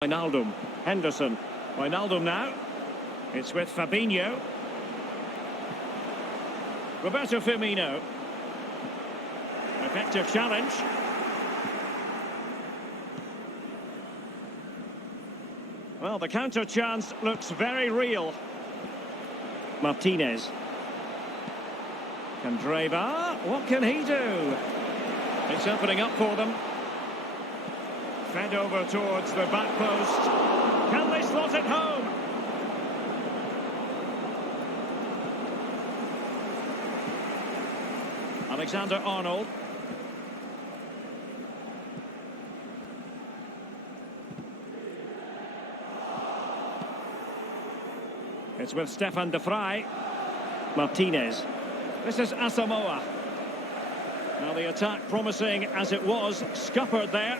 Wijnaldum, Henderson, Wijnaldum now. It's with Fabinho. Roberto Firmino. Effective challenge. Well, the counter chance looks very real. Martinez. Candreva, what can he do? It's opening up for them. Fed over towards the back post. Can they slot it home? Alexander-Arnold. It's with Stefan de Vrij. Martinez. This is Asamoah. Now the attack promising as it was, scuppered there.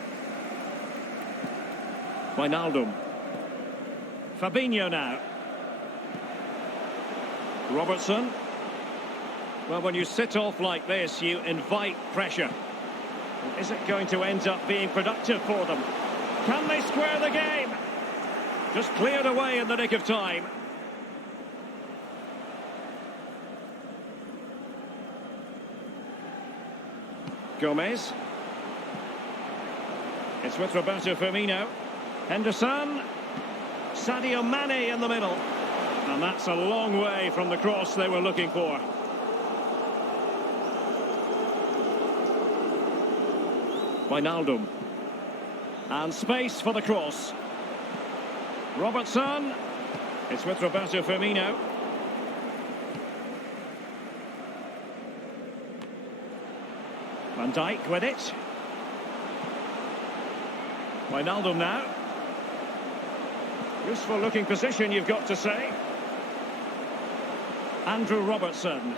Wijnaldum. Fabinho now. Robertson. Well, when you sit off like this, you invite pressure. Is it going to end up being productive for them? Can they square the game? Just cleared away in the nick of time. Gomez. It's with Roberto Firmino. Henderson. Sadio Mane in the middle. And that's a long way from the cross they were looking for. Wijnaldum. And space for the cross. Robertson. It's with Roberto Firmino. Van Dijk with it. Wijnaldum now. Useful looking position, you've got to say. Andrew Robertson.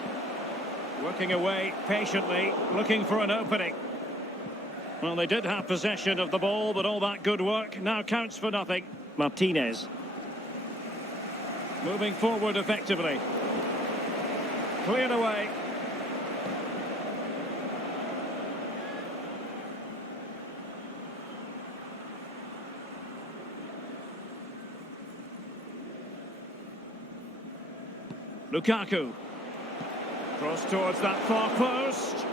Working away patiently, looking for an opening. Well, they did have possession of the ball, but all that good work now counts for nothing. Martinez. Moving forward effectively. Cleared away. Lukaku. Cross towards that far post.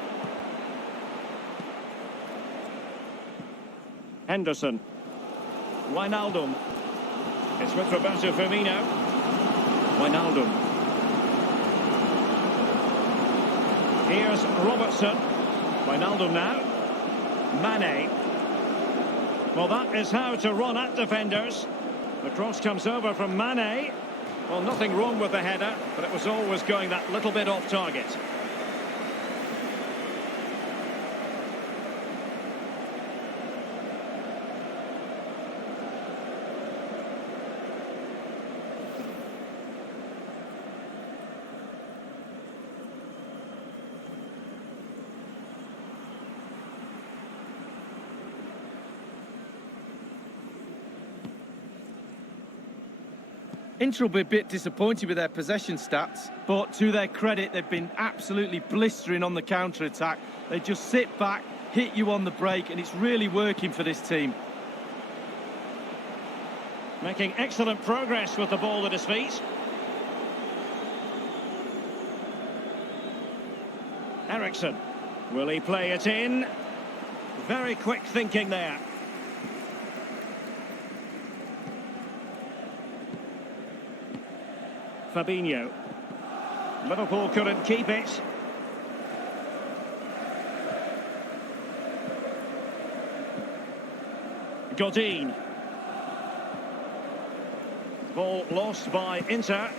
Henderson. Wijnaldum. It's with Roberto Firmino. Wijnaldum. Here's Robertson. Wijnaldum now. Mane. Well, that is how to run at defenders. The cross comes over from Mane. Well, nothing wrong with the header, but it was always going that little bit off target. Inter will be a bit disappointed with their possession stats, but to their credit, they've been absolutely blistering on the counter-attack. They just sit back, hit you on the break, and it's really working for this team. Making excellent progress with the ball at his feet. Eriksson. Will he play it in? Very quick thinking there. Fabinho. Liverpool couldn't keep it. Godin. Ball lost by Inter.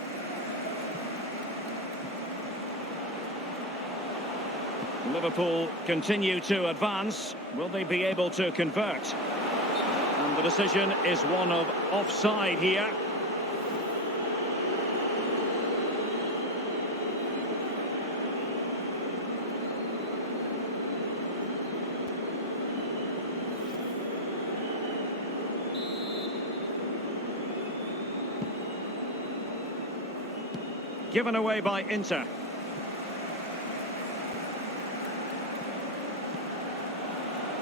Liverpool continue to advance. Will they be able to convert? And the decision is one of offside here. Given away by Inter.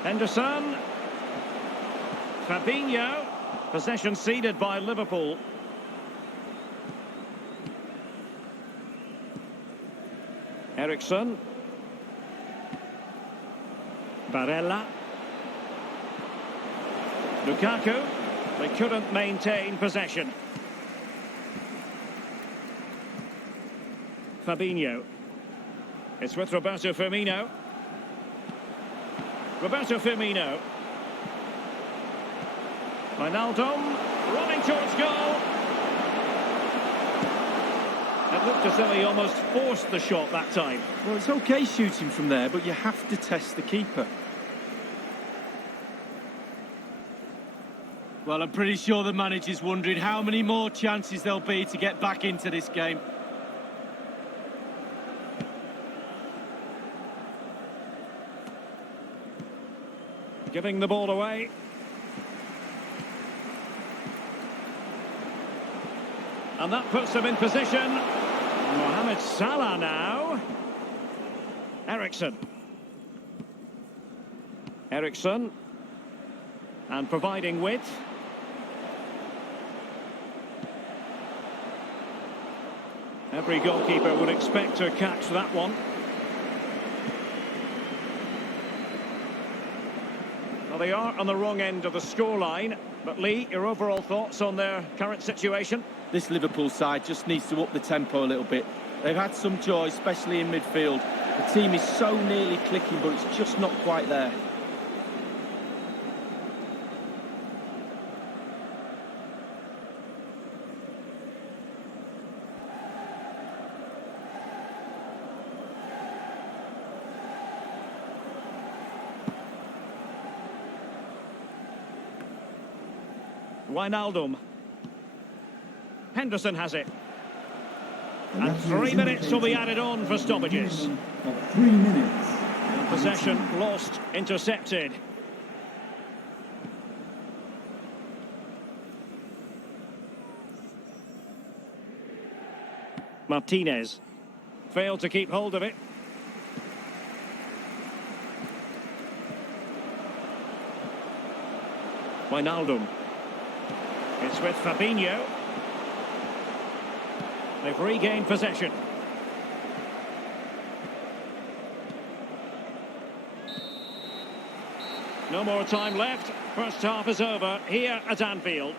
Henderson. Fabinho. Possession ceded by Liverpool. Ericsson. Barella. Lukaku. They couldn't maintain possession. Fabinho. It's with Roberto Firmino. Roberto Firmino. Wijnaldum running towards goal. It looked as though he almost forced the shot that time. Well, it's okay shooting from there, but you have to test the keeper. Well, I'm pretty sure the manager's wondering how many more chances there'll be to get back into this game. Giving the ball away. And that puts them in position. Mohamed Salah now. Ericsson. Ericsson. And providing width. Every goalkeeper would expect to catch that one. Well, they are on the wrong end of the scoreline. But Lee, your overall thoughts on their current situation? This Liverpool side just needs to up the tempo a little bit. They've had some joy, especially in midfield. The team is so nearly clicking, but it's just not quite there. Wijnaldum. Henderson has it. And 3 minutes will be added on for stoppages. 3 minutes. And possession lost, intercepted. Martinez failed to keep hold of it. Wijnaldum. It's with Fabinho. They've regained possession. No more time left. First half is over here at Anfield.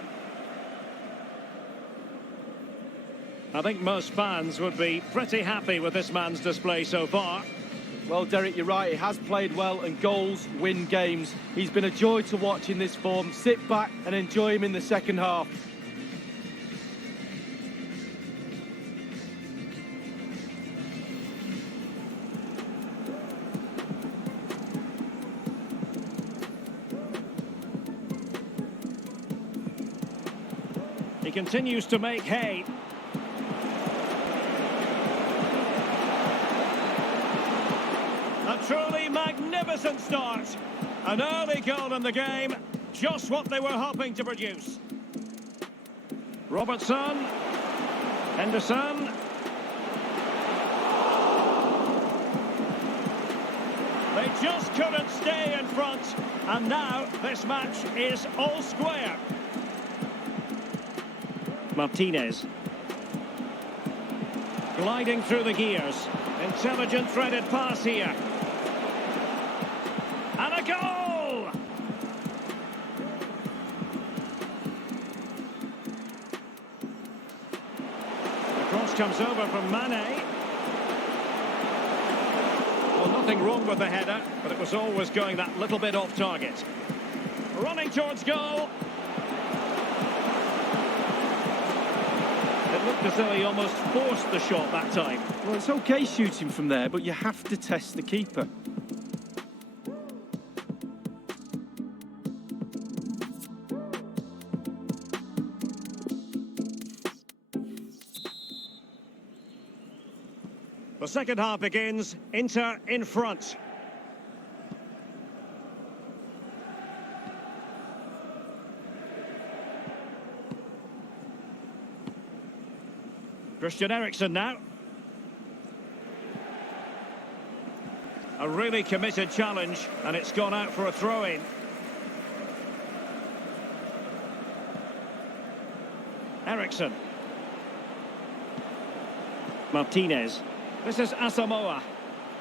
I think most fans would be pretty happy with this man's display so far. Well, Derek, you're right. He has played well, and goals win games. He's been a joy to watch in this form. Sit back and enjoy him in the second half. He continues to make hay. A truly magnificent start. An early goal in the game, just what they were hoping to produce. Robertson. Henderson. They just couldn't stay in front, and now this match is all square. Martinez. Gliding through the gears. Intelligent threaded pass here. And a goal! The cross comes over from Mane. Well, nothing wrong with the header, but it was always going that little bit off target. Running towards goal. It looked as though he almost forced the shot that time. Well, it's okay shooting from there, but you have to test the keeper. The second half begins. Inter in front. Christian Eriksen now. A really committed challenge, and it's gone out for a throw-in. Ericsson. Martinez. This is Asamoah.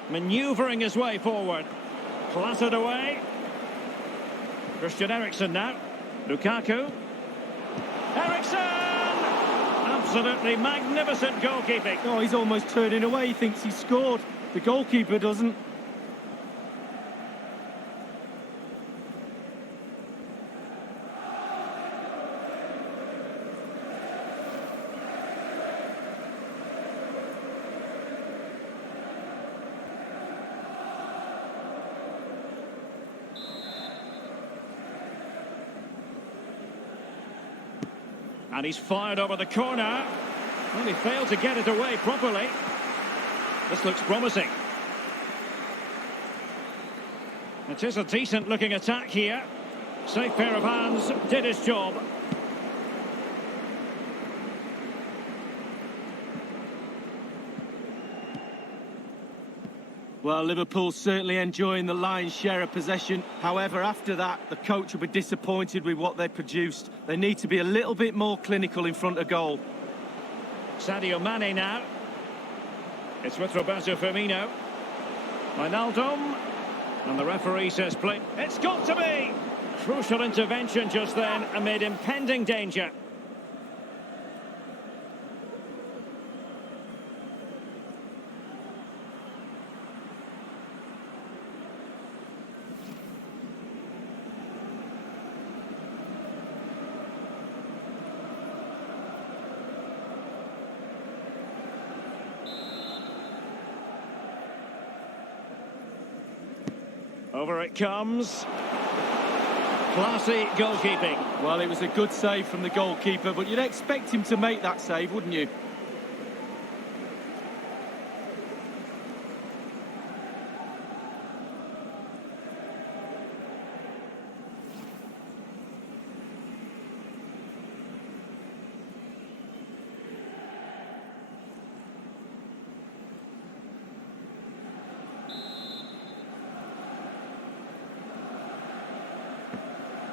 Manoeuvring his way forward. Clattered away. Christian Eriksen now. Lukaku. Eriksen! Absolutely magnificent goalkeeping. Oh, he's almost turning away. He thinks he scored. The goalkeeper doesn't. And he's fired over the corner. Well, he failed to get it away properly. This looks promising. It is a decent looking attack here. Safe pair of hands, did his job. Well, Liverpool's certainly enjoying the lion's share of possession. However, after that, the coach will be disappointed with what they produced. They need to be a little bit more clinical in front of goal. Sadio Mane now. It's with Roberto Firmino. Wijnaldum. And the referee says play. It's got to be! Crucial intervention just then amid impending danger. Over it comes. Classy goalkeeping. Well, it was a good save from the goalkeeper, but you'd expect him to make that save, wouldn't you?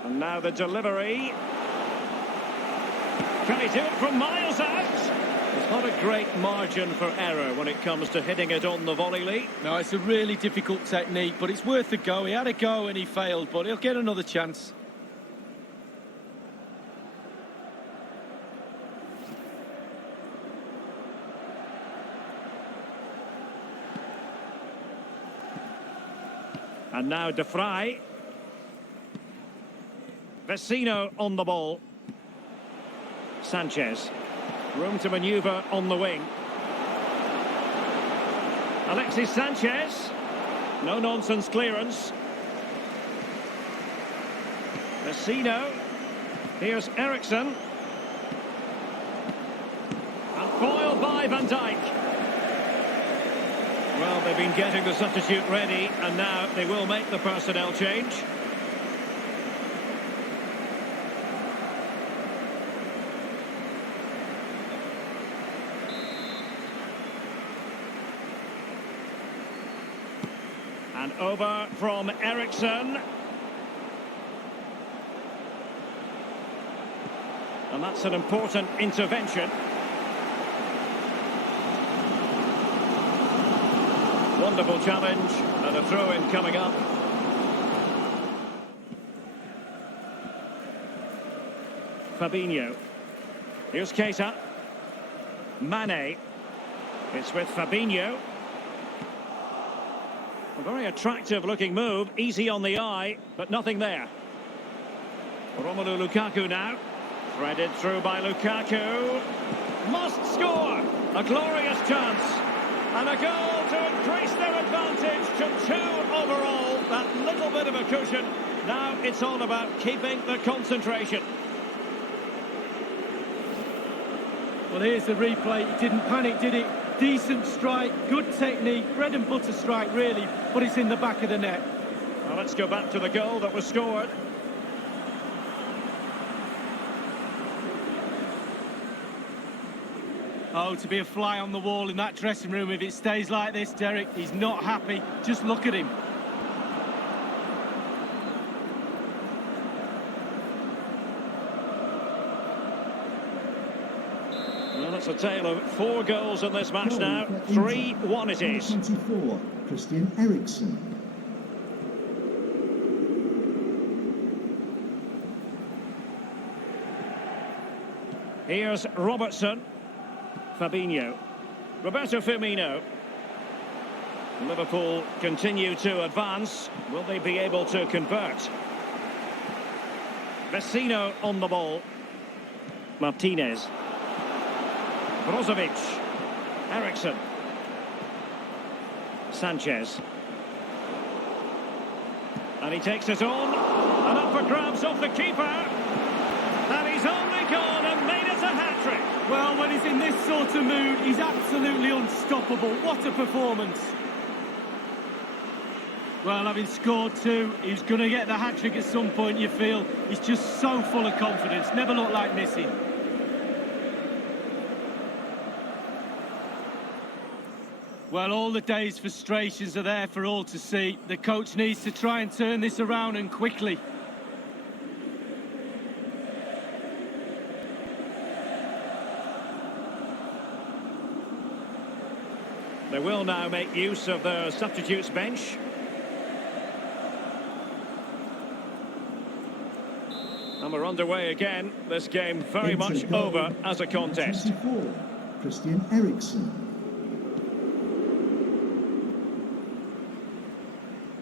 And now the delivery. Can he do it from miles out? There's not a great margin for error when it comes to hitting it on the volley, Lee. No, it's a really difficult technique, but it's worth a go. He had a go and he failed, but he'll get another chance. And now De Vrij. Vecino on the ball. Sanchez. Room to manoeuvre on the wing. Alexis Sanchez. No-nonsense clearance. Vecino. Here's Eriksen. And foiled by Van Dijk. Well, they've been getting the substitute ready, and now they will make the personnel change. And over from Eriksen. And that's an important intervention. Wonderful challenge, and a throw-in coming up. Fabinho. Here's Keita. Mane. It's with Fabinho. A very attractive looking move, easy on the eye, but nothing there. Romelu Lukaku now. Threaded through by Lukaku. Must score! A glorious chance. And a goal to increase their advantage to 2 overall. That little bit of a cushion. Now it's all about keeping the concentration. Well, here's the replay. He didn't panic, did he? Decent strike, good technique, bread and butter strike really, but it's in the back of the net. Well, let's go back to the goal that was scored. Oh, to be a fly on the wall in that dressing room if it stays like this, Derek. He's not happy. Just look at him. Well, it's a tale of 4 goals in this match Goal now. for 3-1 it is. 24, Christian Eriksen. Here's Robertson. Fabinho. Roberto Firmino. Liverpool continue to advance. Will they be able to convert? Vecino on the ball. Martinez. Brozovic. Eriksen. Sanchez. And he takes it on. And up for grabs off the keeper. And he's only gone and made it a hat-trick. Well, when he's in this sort of mood, he's absolutely unstoppable. What a performance. Well, having scored 2, he's going to get the hat-trick at some point, you feel. He's just so full of confidence, never looked like missing. Well, all the day's frustrations are there for all to see. The coach needs to try and turn this around, and quickly. They will now make use of the substitutes bench. And we're underway again. This game very much over as a contest. 24, Christian Eriksen.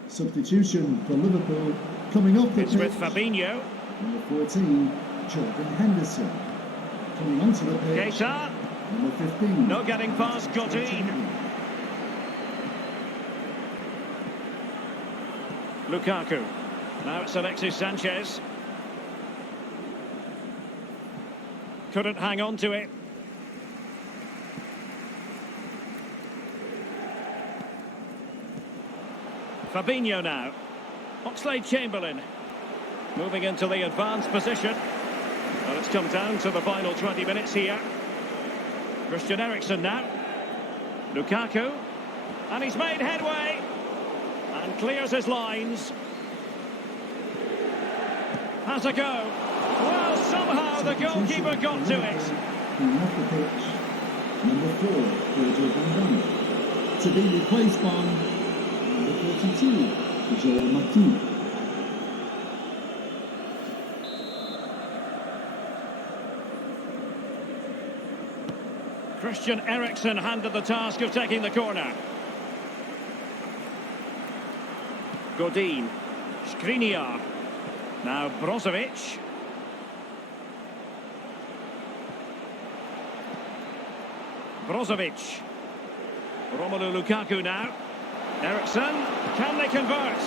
Substitution for Liverpool coming off the It's pitch. with Fabinho. Number 14, Jordan Henderson. Coming onto the pitch. Keita. Number 15. No getting past Godin. Lukaku. Now it's Alexis Sanchez. Couldn't hang on to it. Fabinho now. Oxlade-Chamberlain. Moving into the advanced position. Well, it's come down to the final 20 minutes here. Christian Eriksen now. Lukaku. And he's made headway. And clears his lines. Has a go. Well, somehow the goalkeeper got to it. Coming off the pitch. Number 4, Virgil van Dijk. To be replaced by number 42, Joel Matip. Christian Eriksen handed the task of taking the corner. Godin. Skriniar. Now Brozovic. Brozovic. Romelu Lukaku now. Eriksen. Can they convert?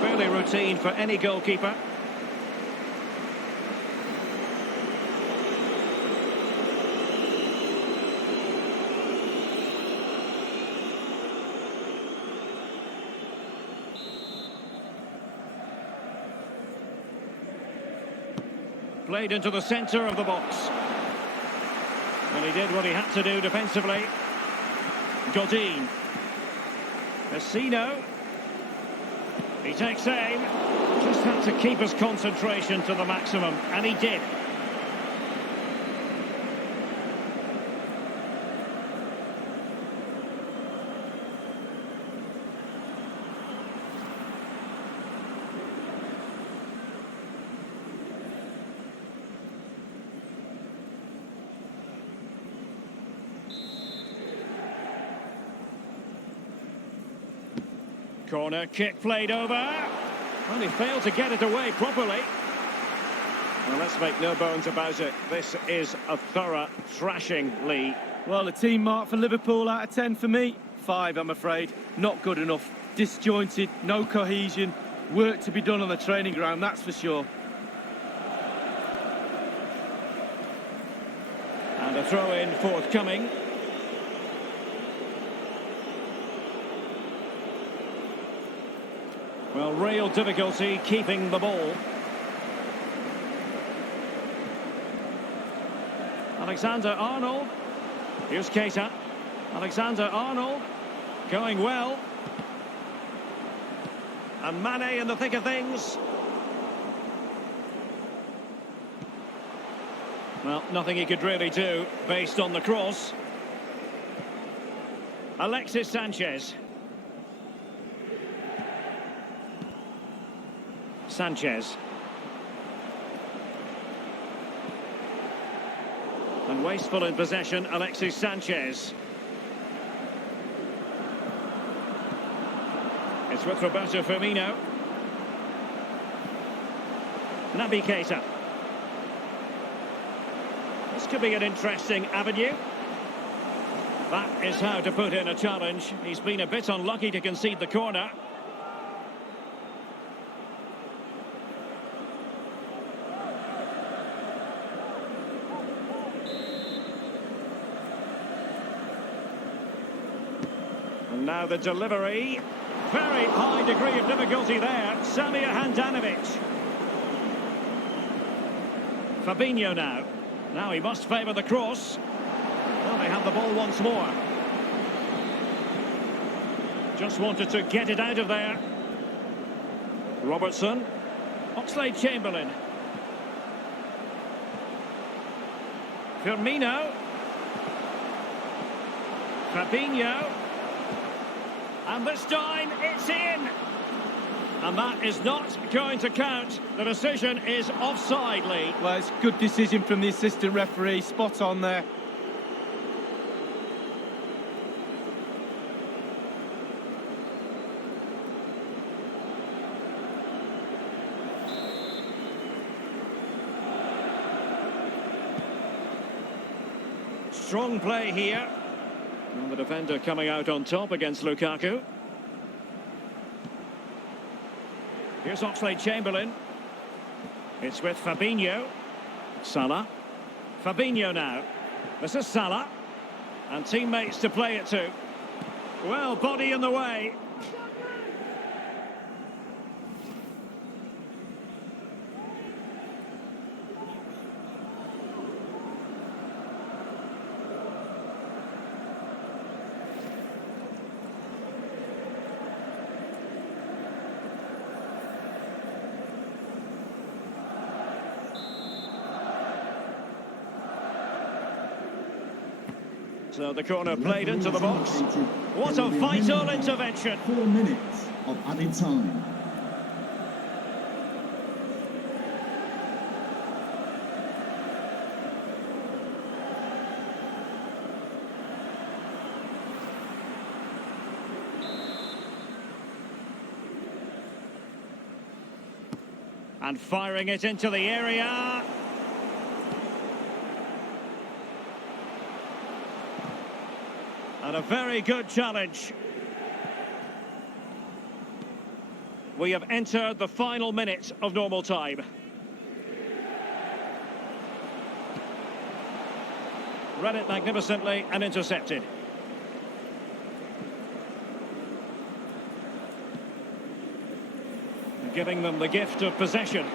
Fairly routine for any goalkeeper. Played into the centre of the box. And he did what he had to do defensively. Godin. Vecino. He takes aim. Just had to keep his concentration to the maximum, and he did. Corner kick played over. Well, he failed to get it away properly. Well, let's make no bones about it. This is a thorough thrashing, Lee. Well, a team mark for Liverpool out of 10 for me. 5, I'm afraid. Not good enough. Disjointed, no cohesion. Work to be done on the training ground, that's for sure. And a throw-in forthcoming. Well, real difficulty keeping the ball. Alexander-Arnold. Here's Keita. Alexander-Arnold. Going well. And Mane in the thick of things. Well, nothing he could really do based on the cross. Alexis Sanchez. Sanchez. And wasteful in possession, Alexis Sanchez. It's with Roberto Firmino. Naby Keita. This could be an interesting avenue. That is how to put in a challenge. He's been a bit unlucky to concede the corner. And now the delivery. Very high degree of difficulty there. Samir Handanovic. Fabinho now. Now he must favour the cross. Well, they have the ball once more. Just wanted to get it out of there. Robertson. Oxlade-Chamberlain. Firmino. Fabinho. And this time, it's in. And that is not going to count. The decision is offside, Lee. Well, it's a good decision from the assistant referee. Spot on there. Strong play here. And the defender coming out on top against Lukaku. Here's Oxlade-Chamberlain. It's with Fabinho. Salah. Fabinho now. This is Salah. And teammates to play it to. Well, body in the way. So the corner played into the box. What a vital intervention. 4 minutes of added time. And firing it into the area. And a very good challenge. We have entered the final minute of normal time. Read it magnificently and intercepted. Giving them the gift of possession.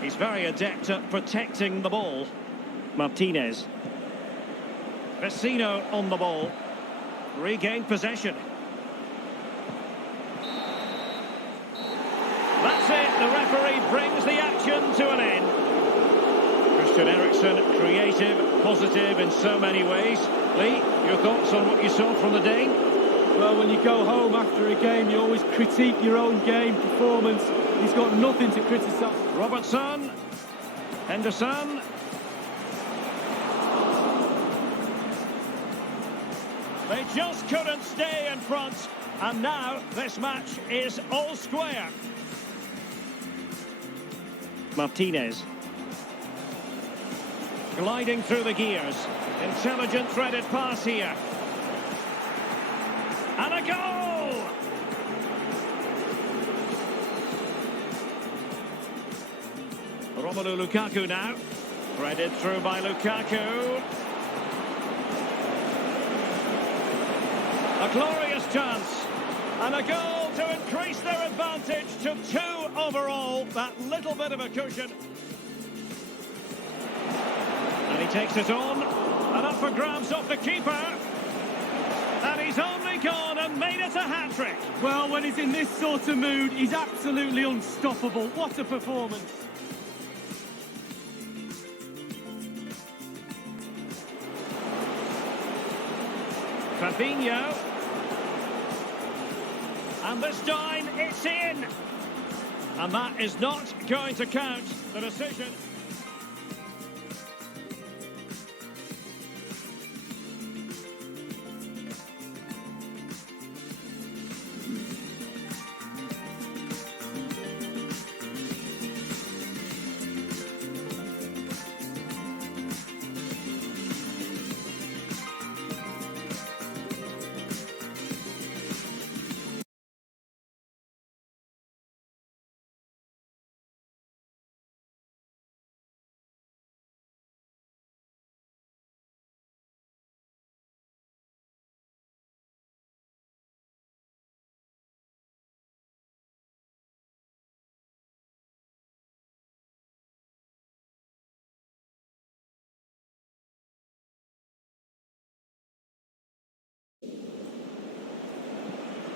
He's very adept at protecting the ball. Martinez. Vecino on the ball. Regained possession. That's it. The referee brings the action to an end. Christian Eriksen, creative, positive in so many ways. Lee, your thoughts on what you saw from the Dane? Well, when you go home after a game, you always critique your own game performance. He's got nothing to criticise. Robertson. Henderson. They just couldn't stay in front. And now this match is all square. Martinez. Gliding through the gears. Intelligent threaded pass here. And a goal! Romelu Lukaku now. Threaded through by Lukaku. A glorious chance. And a goal to increase their advantage to 2 overall. That little bit of a cushion. And he takes it on. And up for grabs off the keeper. And he's only gone and made it a hat-trick. Well, when he's in this sort of mood, he's absolutely unstoppable. What a performance. Fabinho. And this time it's in. And that is not going to count. The decision.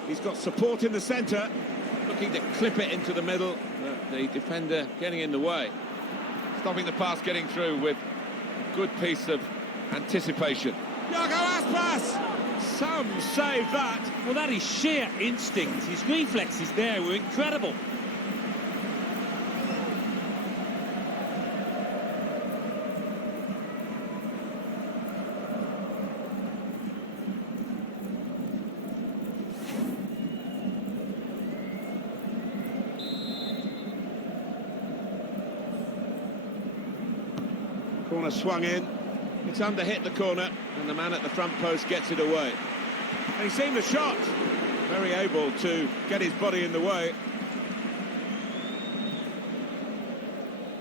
He's got support in the centre, looking to clip it into the middle, but the defender getting in the way. Stopping the pass getting through with a good piece of anticipation. Yago Aspas! Some save that. Well, that is sheer instinct. His reflexes there were incredible. Corner swung in, it's under hit the corner, and the man at the front post gets it away. And he's seen the shot, very able to get his body in the way.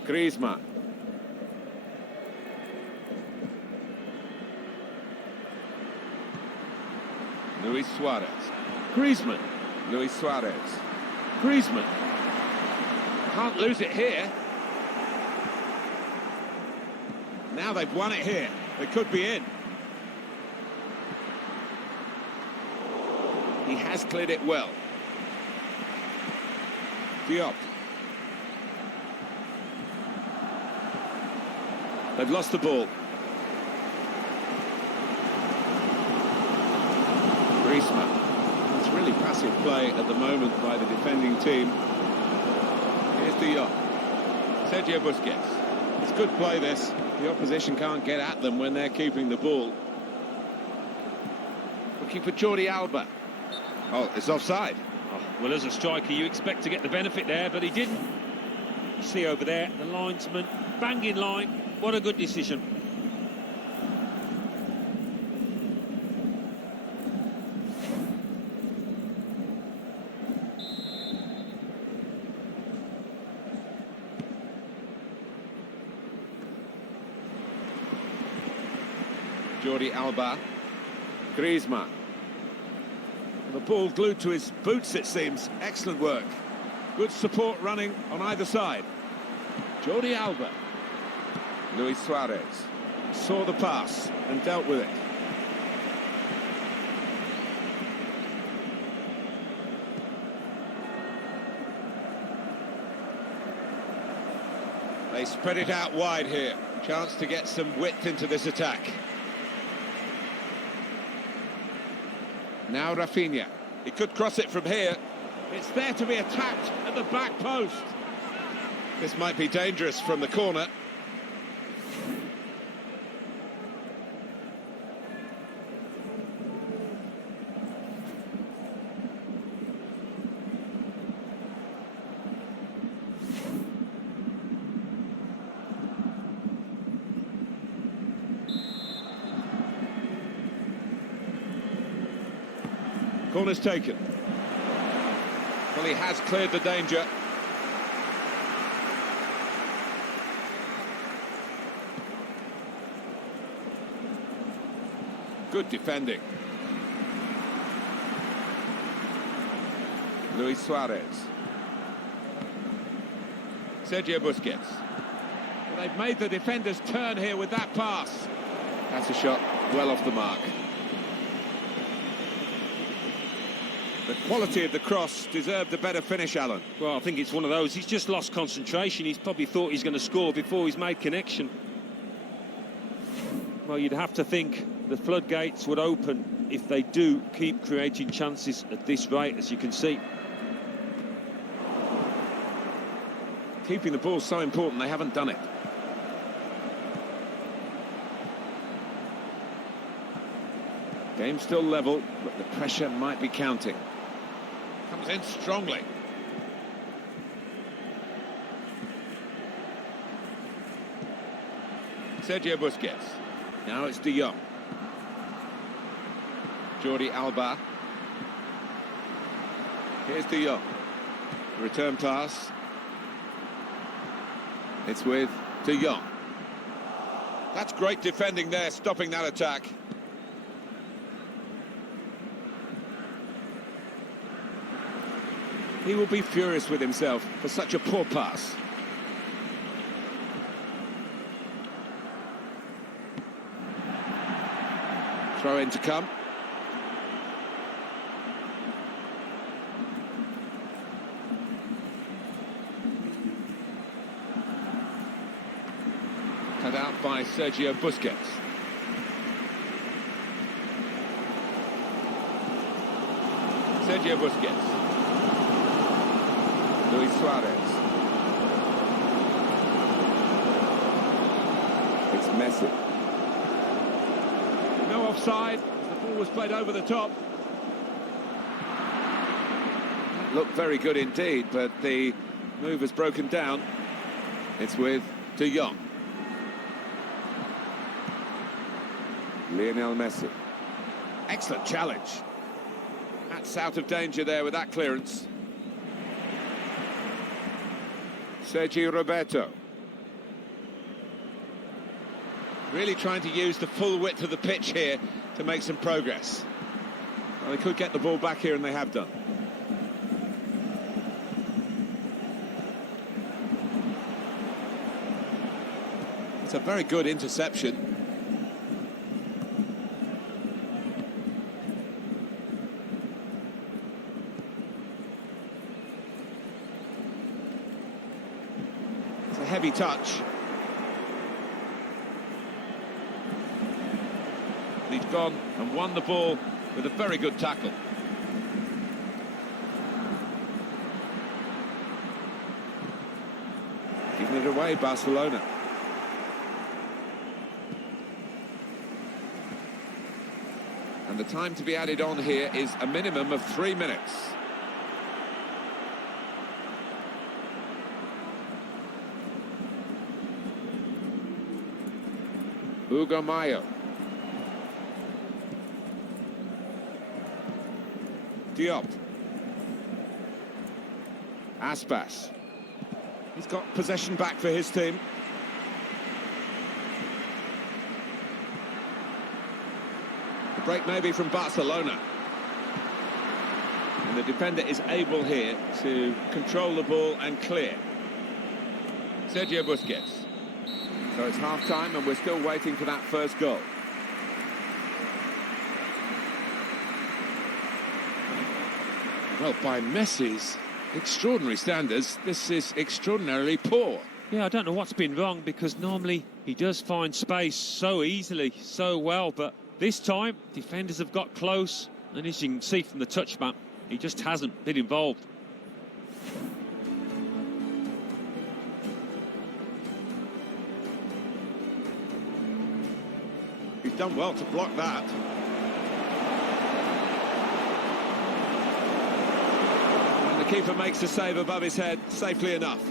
Griezmann. Luis Suarez. Griezmann. Luis Suarez. Griezmann. Can't lose it here. Now they've won it here. They could be in. He has cleared it well. Diop. They've lost the ball. Griezmann. It's really passive play at the moment by the defending team. Here's Diop. Sergio Busquets. It's good play, this. The opposition can't get at them when they're keeping the ball. Looking for Jordi Alba. Oh, it's offside. Oh, well, as a striker, you expect to get the benefit there, but he didn't. You see over there, the linesman, banging line. What a good decision. Jordi Alba. Griezmann. The ball glued to his boots, it seems. Excellent work. Good support running on either side. Jordi Alba. Luis Suarez. Saw the pass and dealt with it. They spread it out wide here. Chance to get some width into this attack. Now Rafinha. He could cross it from here. It's there to be attacked at the back post. This might be dangerous from the corner. Corner's taken. Well, he has cleared the danger. Good defending. Luis Suarez. Sergio Busquets. Well, they've made the defenders turn here with that pass. That's a shot well off the mark. The quality of the cross deserved a better finish, Alan. Well, I think it's one of those. He's just lost concentration. He's probably thought he's going to score before he's made connection. Well, you'd have to think the floodgates would open if they do keep creating chances at this rate, as you can see. Keeping the ball so important, they haven't done it. Game still level, but the pressure might be counting. Comes in strongly. Sergio Busquets. Now it's De Jong. Jordi Alba. Here's De Jong. Return pass. It's with De Jong. That's great defending there, stopping that attack. He will be furious with himself for such a poor pass. Throw in to come. Cut out by Sergio Busquets. Sergio Busquets. Luis Suarez. It's Messi. No offside. The ball was played over the top. Looked very good indeed, but the move has broken down. It's with De Jong. Lionel Messi. Excellent challenge. That's out of danger there with that clearance. Sergio Roberto. Really trying to use the full width of the pitch here to make some progress. Well, they could get the ball back here, and they have done. It's a very good interception. It's a heavy touch. He's gone and won the ball with a very good tackle. Giving it away, Barcelona. And the time to be added on here is a minimum of 3 minutes. Hugo Mayo. Diop. Aspas. He's got possession back for his team. The break maybe from Barcelona. And the defender is able here to control the ball and clear. Sergio Busquets. So it's half-time and we're still waiting for that first goal. Well, by Messi's extraordinary standards, this is extraordinarily poor. Yeah, I don't know what's been wrong, because normally he does find space so easily, so well, but this time defenders have got close, and as you can see from the touch map, he just hasn't been involved. He's done well to block that. Keeper makes the save above his head, safely enough.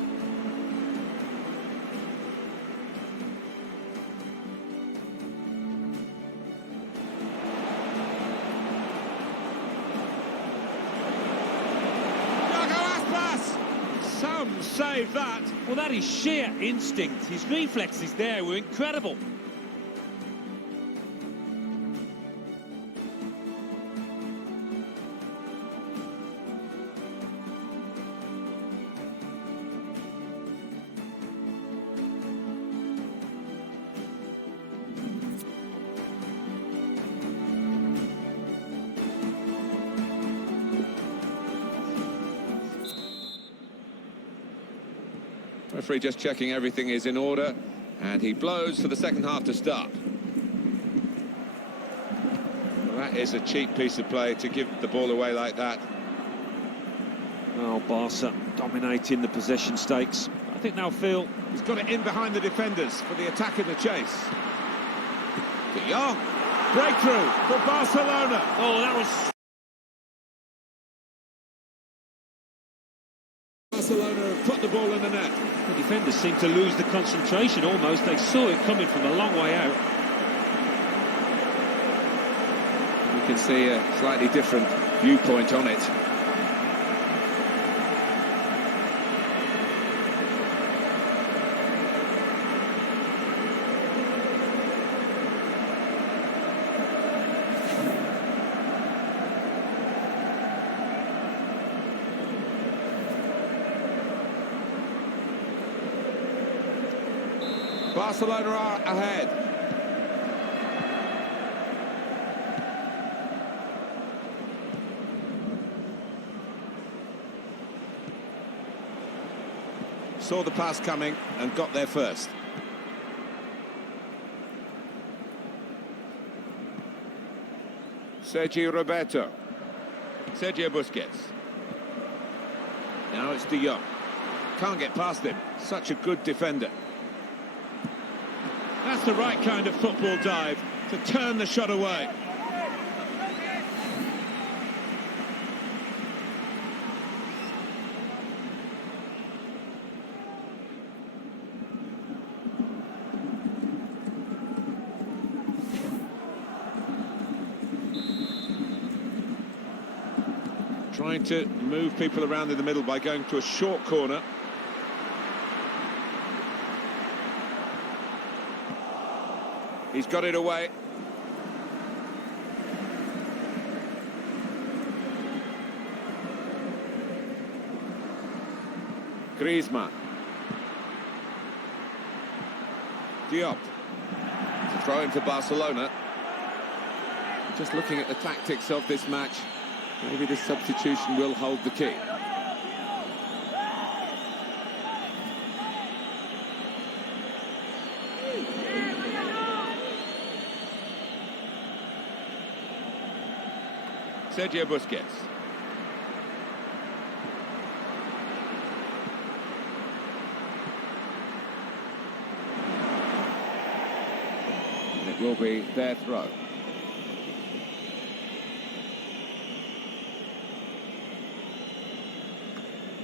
Some save that. Well, that is sheer instinct. His reflexes there were incredible. Referee just checking everything is in order, and he blows for the second half to start. Well, That is a cheap piece of play to give the ball away like that. Oh, Barca dominating the possession stakes. I think they'll feel... He's got it in behind the defenders for the attack in the chase. De Jong, breakthrough for Barcelona. Oh, that was... Barcelona have put the ball in the net. The defenders seem to lose the concentration almost. They saw it coming from a long way out. You can see a slightly different viewpoint on it. Barcelona are ahead. Saw the pass coming and got there first. Sergio Roberto. Sergio Busquets. Now it's De Jong. Can't get past him. Such a good defender. That's the right kind of football dive to turn the shot away. Trying to move people around in the middle by going to a short corner. He's got it away. Griezmann. Diop. To throw in for Barcelona. Just looking at the tactics of this match, maybe this substitution will hold the key. Sergio Busquets. And it will be their throw.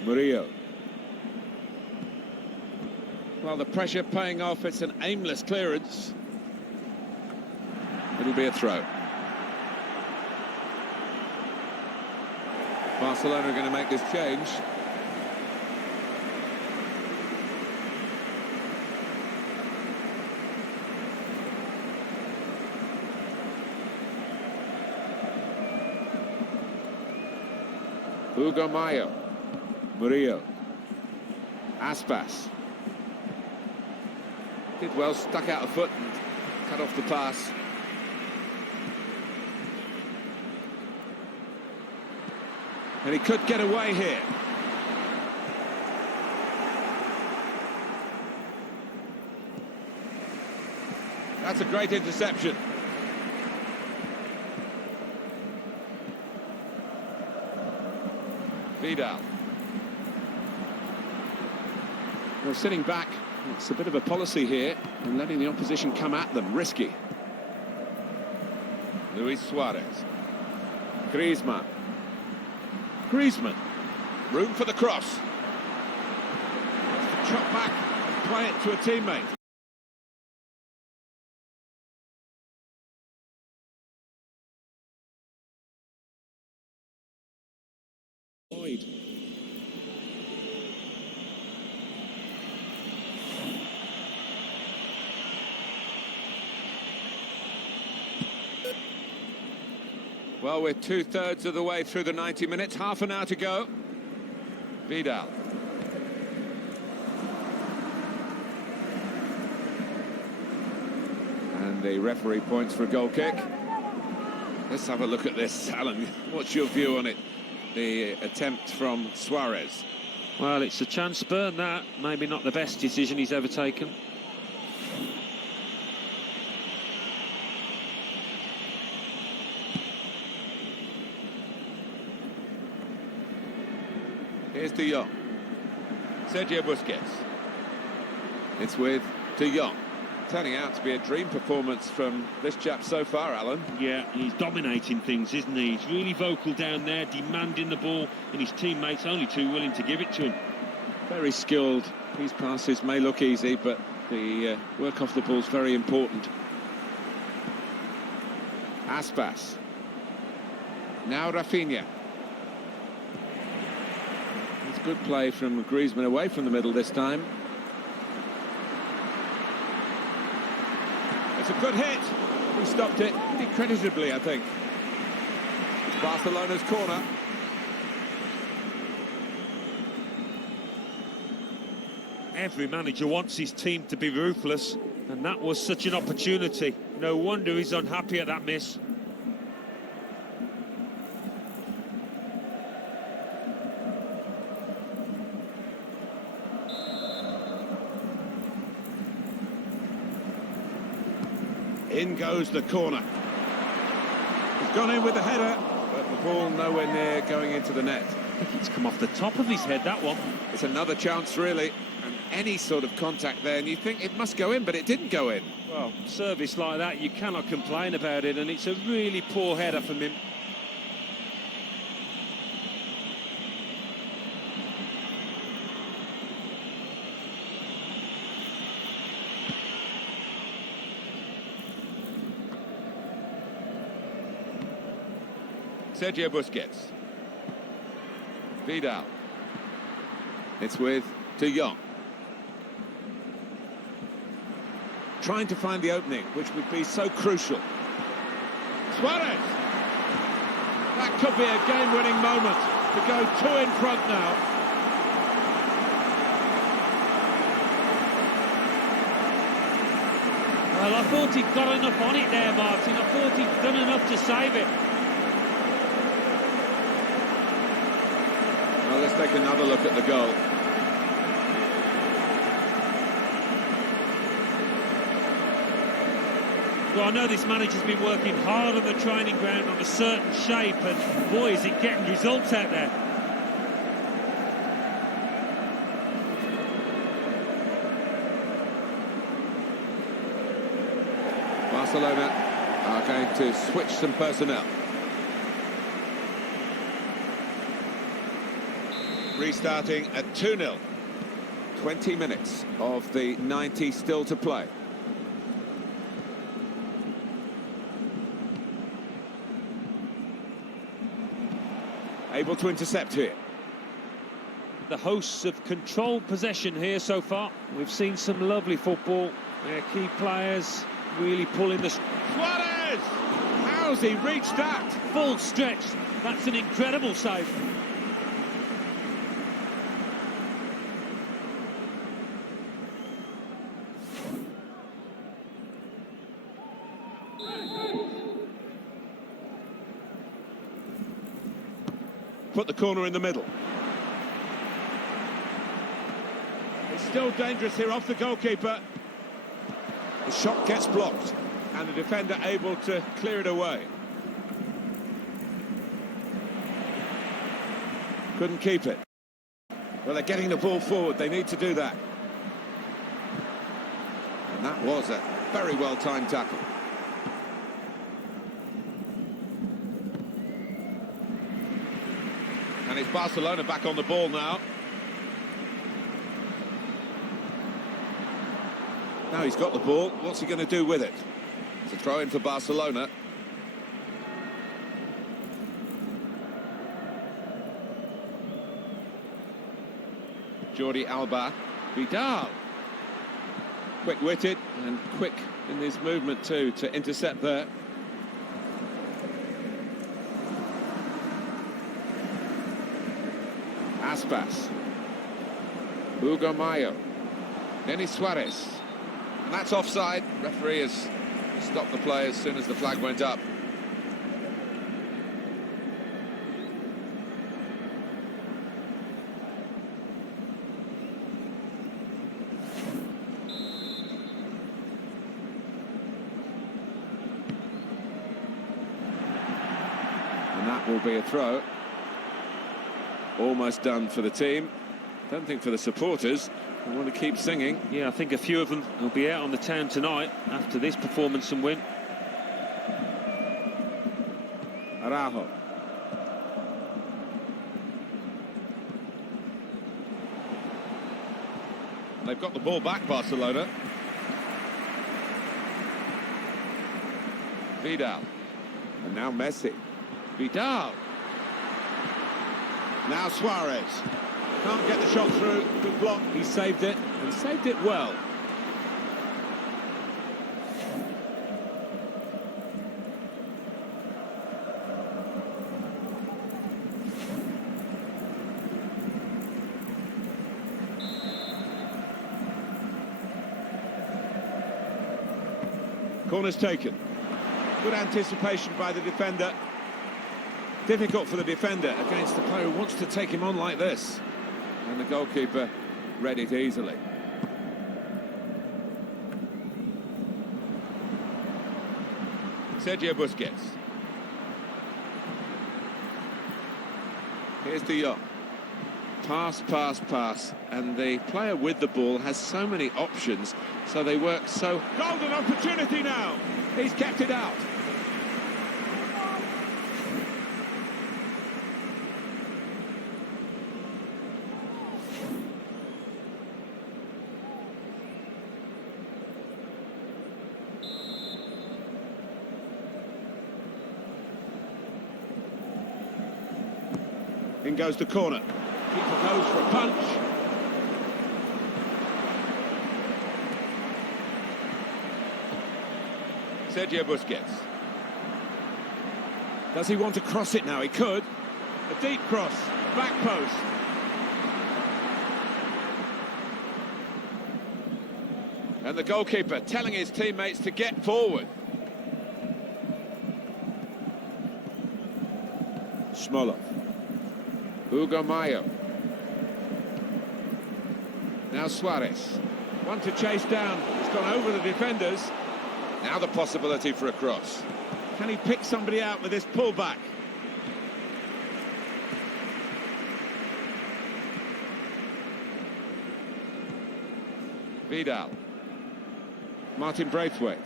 Murillo. Well, the pressure paying off. It's an aimless clearance. It'll be a throw. Barcelona are going to make this change. Hugo Mayo. Murillo. Aspas. Did well, stuck out a foot and cut off the pass. And he could get away here. That's a great interception. Vidal. Well, sitting back, it's a bit of a policy here, and letting the opposition come at them, risky. Luis Suarez. Griezmann. Griezmann, room for the cross. Chop back and play it to a teammate. Lloyd. Well, we're 2/3 of the way through the 90 minutes, half an hour to go. Vidal. And the referee points for a goal kick. Let's have a look at this, Alan. What's your view on it? The attempt from Suarez. Well, it's a chance burn, that. Maybe not the best decision he's ever taken. Here's De Jong. Sergio Busquets. It's with De Jong. Turning out to be a dream performance from this chap so far, Alan. Yeah, he's dominating things, isn't he? He's really vocal down there, demanding the ball, and his teammates only too willing to give it to him. Very skilled. His passes may look easy, but the work off the ball is very important. Aspas. Now Rafinha. It's good play from Griezmann away from the middle this time. It's a good hit. He stopped it pretty creditably, I think. It's Barcelona's corner. Every manager wants his team to be ruthless, and that was such an opportunity. No wonder he's unhappy at that miss. In goes the corner. He's gone in with the header, but the ball nowhere near going into the net. I think it's come off the top of his head, that one. It's another chance, really, and any sort of contact there, and you think it must go in, but it didn't go in. Well, service like that, you cannot complain about it, and it's a really poor header from him. Sergio Busquets. Vidal. It's with De Jong. Trying to find the opening, which would be so crucial. Suarez! That could be a game-winning moment to go 2 in front now. Well, I thought he'd got enough on it there, Martin. I thought he'd done enough to save it. Well, let's take another look at the goal. Well, I know this manager's been working hard on the training ground on a certain shape, and boy, is it getting results out there. Barcelona are going to switch some personnel. Restarting at 2-0. 20 minutes of the 90 still to play. Able to intercept here. The hosts have controlled possession here so far. We've seen some lovely football. Their key players really pulling the... Suarez! How's he reached that? Full stretch. That's an incredible save. Put the corner in the middle. It's still dangerous here off the goalkeeper. The shot gets blocked and the defender able to clear it away. Couldn't keep it. Well, they're getting the ball forward. They need to do that. And that was a very well-timed tackle. And it's Barcelona back on the ball now. Now he's got the ball. What's he going to do with it? It's a throw in for Barcelona. Jordi Alba. Vidal. Quick-witted and quick in his movement too to intercept there. Aspas. Hugo Mayo. Denis Suarez. And that's offside. Referee has stopped the play as soon as the flag went up. And that will be a throw. almost done for the team. Don't think for the supporters. We want to keep singing. Yeah, I think a few of them will be out on the town tonight after this performance and win. Araujo. They've got the ball back, Barcelona. Vidal. And now Messi. Vidal. Now Suarez. Can't get the shot through. Good block. He saved it, and saved it well. Corner's taken. Good anticipation by the defender. Difficult for the defender against the player who wants to take him on like this. And the goalkeeper read it easily. Sergio Busquets. Here's De Jong. Pass, pass, pass. And the player with the ball has so many options, so they work so... Golden opportunity now! He's kept it out. In goes the corner. Keeper goes for a punch. Sergio Busquets. Does he want to cross it now? He could. A deep cross. Back post. And the goalkeeper telling his teammates to get forward. Smolov. Hugo Mayo. Now Suarez. One to chase down. He's gone over the defenders. Now the possibility for a cross. Can he pick somebody out with this pullback? Vidal. Martin Braithwaite.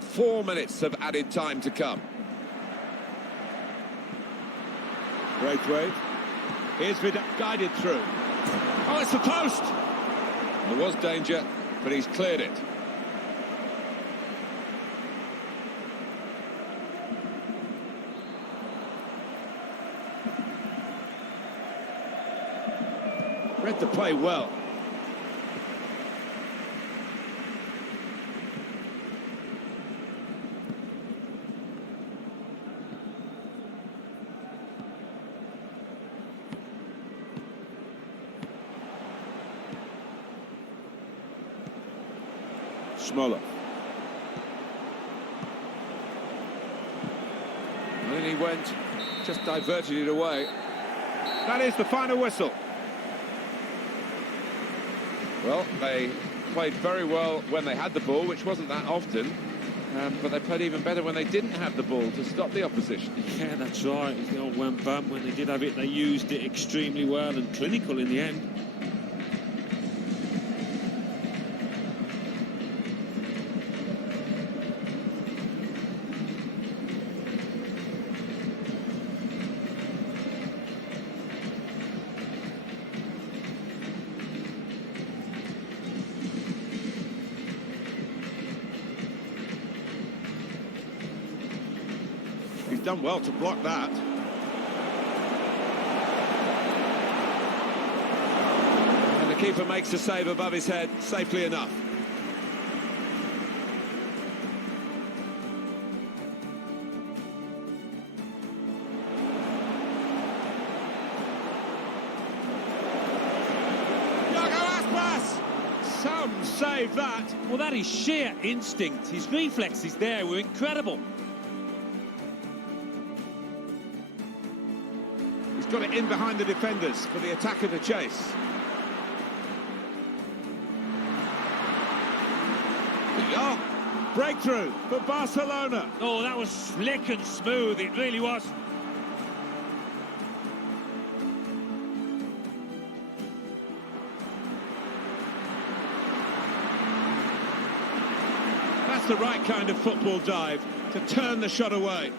4 minutes of added time to come. Braithwaite. Here's Vidal, guided through. Oh, it's the post! There was danger, but he's cleared it. Read the play well. Smolov. And then he went, just diverted it away. That is the final whistle. Well, they played very well when they had the ball, which wasn't that often, but they played even better when they didn't have the ball to stop the opposition. Yeah, that's right. It's the old wham bam. When they did have it, they used it extremely well and clinical in the end. He's done well to block that. And the keeper makes a save above his head, safely enough. Some save that. Well, that is sheer instinct. His reflexes there were incredible. He's got it in behind the defenders for the attack of the chase. Oh, breakthrough for Barcelona. Oh, that was slick and smooth. It really was. That's the right kind of football dive to turn the shot away.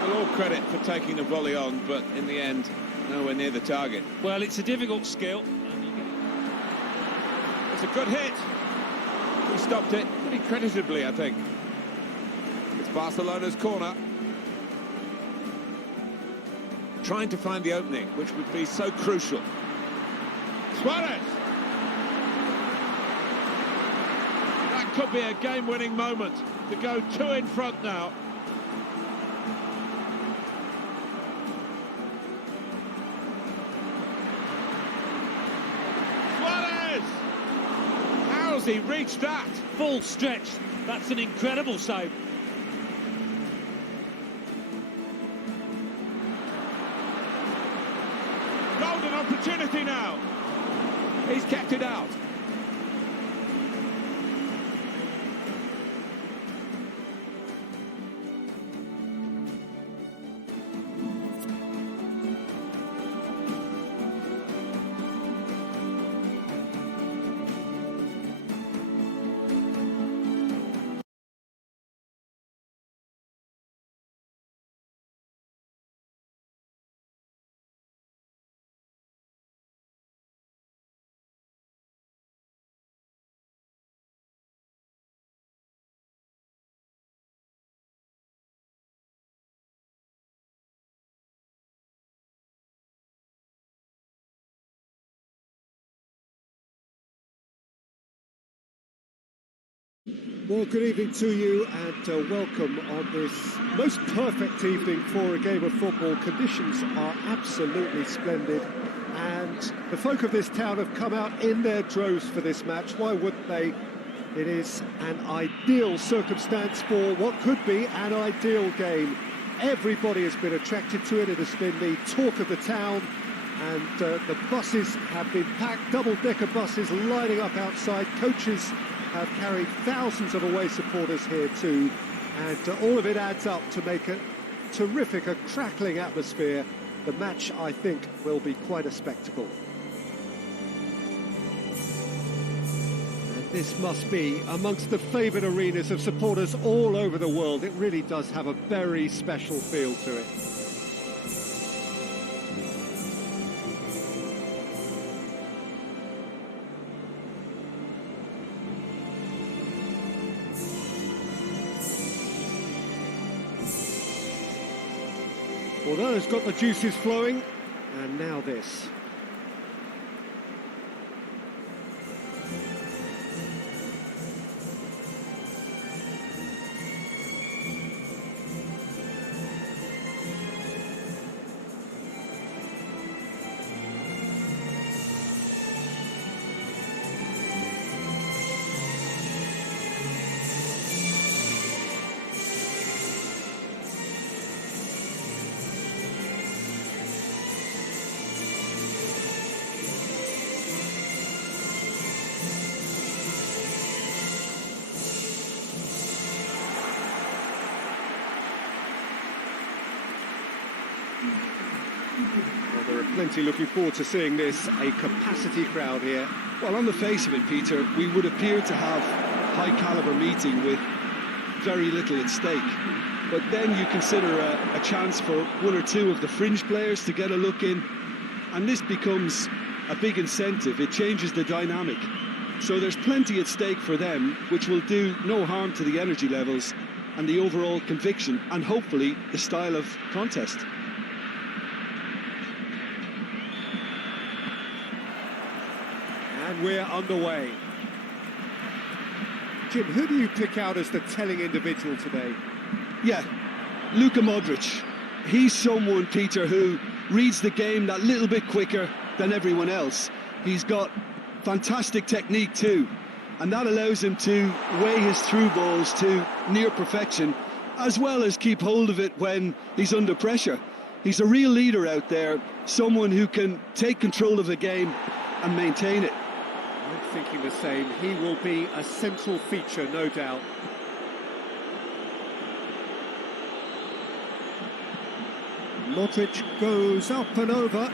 Well, all credit for taking the volley on, but in the end, nowhere near the target. Well, it's a difficult skill. It's a good hit. He stopped it pretty creditably, I think. It's Barcelona's corner. Trying to find the opening, which would be so crucial. Suarez! That could be a game-winning moment to go 2 in front now. How's he reached that? Full stretch. That's an incredible save. Golden opportunity now. He's kept it out. Well, good evening to you and welcome on this most perfect evening for a game of football. Conditions are absolutely splendid and the folk of this town have come out in their droves for this match. Why wouldn't they? It is an ideal circumstance for what could be an ideal game. Everybody has been attracted to it. It has been the talk of the town and the buses have been packed, double-decker buses lining up outside. Coaches have carried thousands of away supporters here too, and all of it adds up to make a terrific, a crackling atmosphere. The match, I think, will be quite a spectacle. And this must be amongst the favoured arenas of supporters all over the world. It really does have a very special feel to it. Well, that has got the juices flowing, and now this. Well, there are plenty looking forward to seeing this, a capacity crowd here. Well, on the face of it, Peter, we would appear to have high-caliber meeting with very little at stake. But then you consider a chance for one or two of the fringe players to get a look in, and this becomes a big incentive. It changes the dynamic. So there's plenty at stake for them, which will do no harm to the energy levels and the overall conviction, and hopefully the style of contest. And we're underway. Jim, who do you pick out as the telling individual today? Yeah, Luka Modric. He's someone, Peter, who reads the game that little bit quicker than everyone else. He's got fantastic technique too, and that allows him to weigh his through balls to near perfection, as well as keep hold of it when he's under pressure. He's a real leader out there, someone who can take control of the game and maintain it. I'm thinking the same. He will be a central feature, no doubt. Modric goes up and over.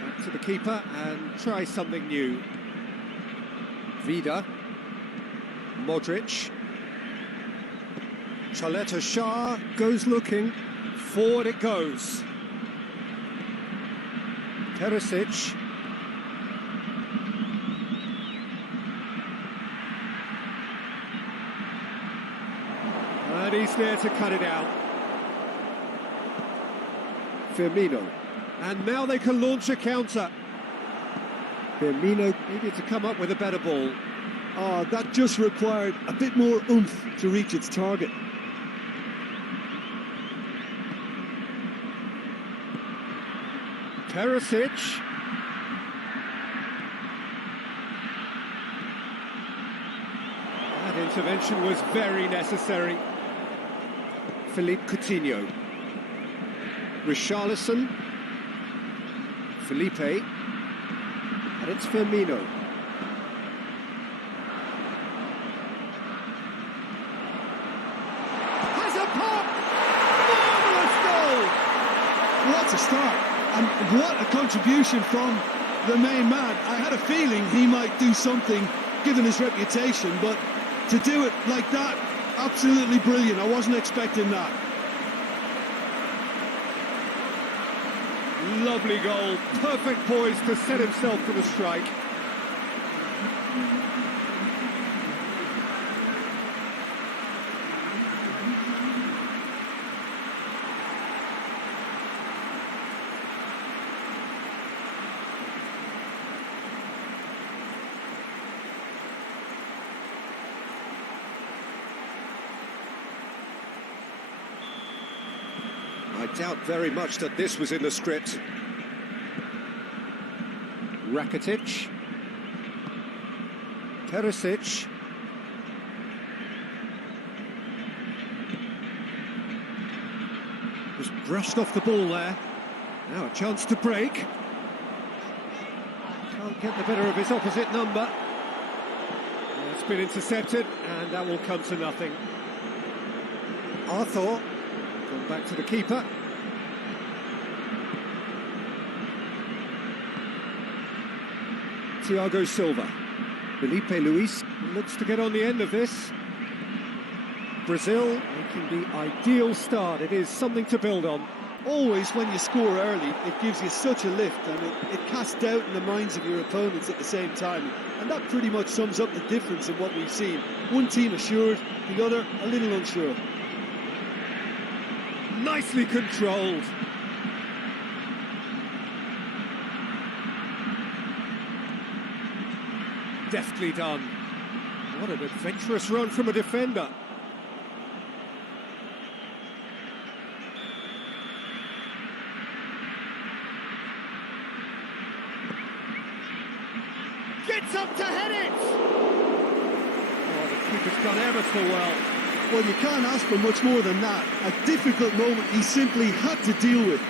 Back to the keeper and try something new. Vida. Modric. Chaleta Shah goes looking. Forward it goes. Perisic. And he's there to cut it out. Firmino. And now they can launch a counter. Firmino needed to come up with a better ball. Oh, that just required a bit more oomph to reach its target. Perisic. That intervention was very necessary. Philippe Coutinho. Richarlison. Felipe. And it's Firmino. Has a pop! Marvellous goal! What a start, and what a contribution from the main man. I had a feeling he might do something, given his reputation, but to do it like that, absolutely brilliant. I wasn't expecting that. Lovely goal, perfect poise to set himself for the strike. I doubt very much that this was in the script. Rakitic. Perisic. Just brushed off the ball there. Now a chance to break. Can't get the better of his opposite number. It's been intercepted, and that will come to nothing. Arthur. Gone back to the keeper. Thiago Silva. Felipe Luis looks to get on the end of this. Brazil making the ideal start. It is something to build on. Always when you score early, it gives you such a lift, and it casts doubt in the minds of your opponents at the same time. And that pretty much sums up the difference in what we've seen. One team assured, the other a little unsure. Nicely controlled. Deftly done. What an adventurous run from a defender. Gets up to head it! Oh, the keeper's done ever so well. Well, you can't ask for much more than that. A difficult moment he simply had to deal with.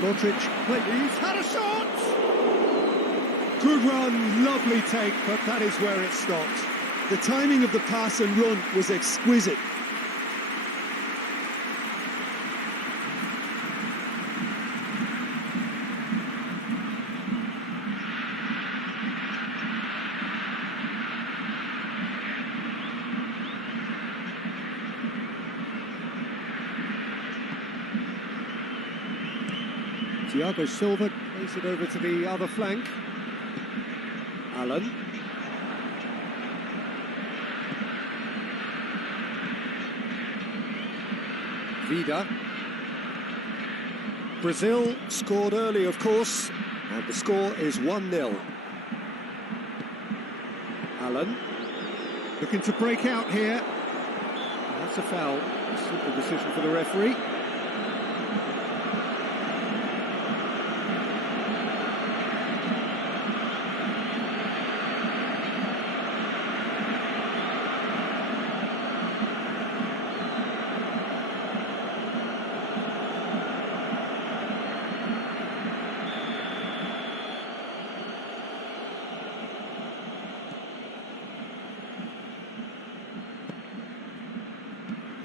Modric, he's had a shot! Good run, lovely take, but that is where it stopped. The timing of the pass and run was exquisite. Thiago Silva plays it over to the other flank. Allen. Vida. Brazil scored early, of course, and the score is 1-0. Allen looking to break out here. That's a foul. A simple decision for the referee.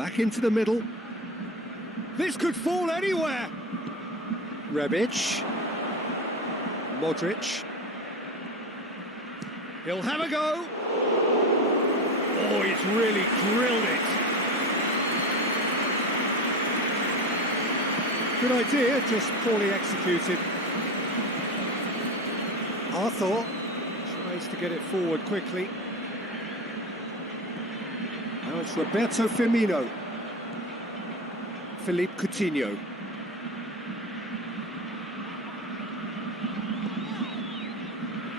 Back into the middle. This could fall anywhere. Rebic. Modric. He'll have a go. Oh, he's really drilled it. Good idea, just poorly executed. Arthur tries to get it forward quickly. Now it's Roberto Firmino. Philippe Coutinho.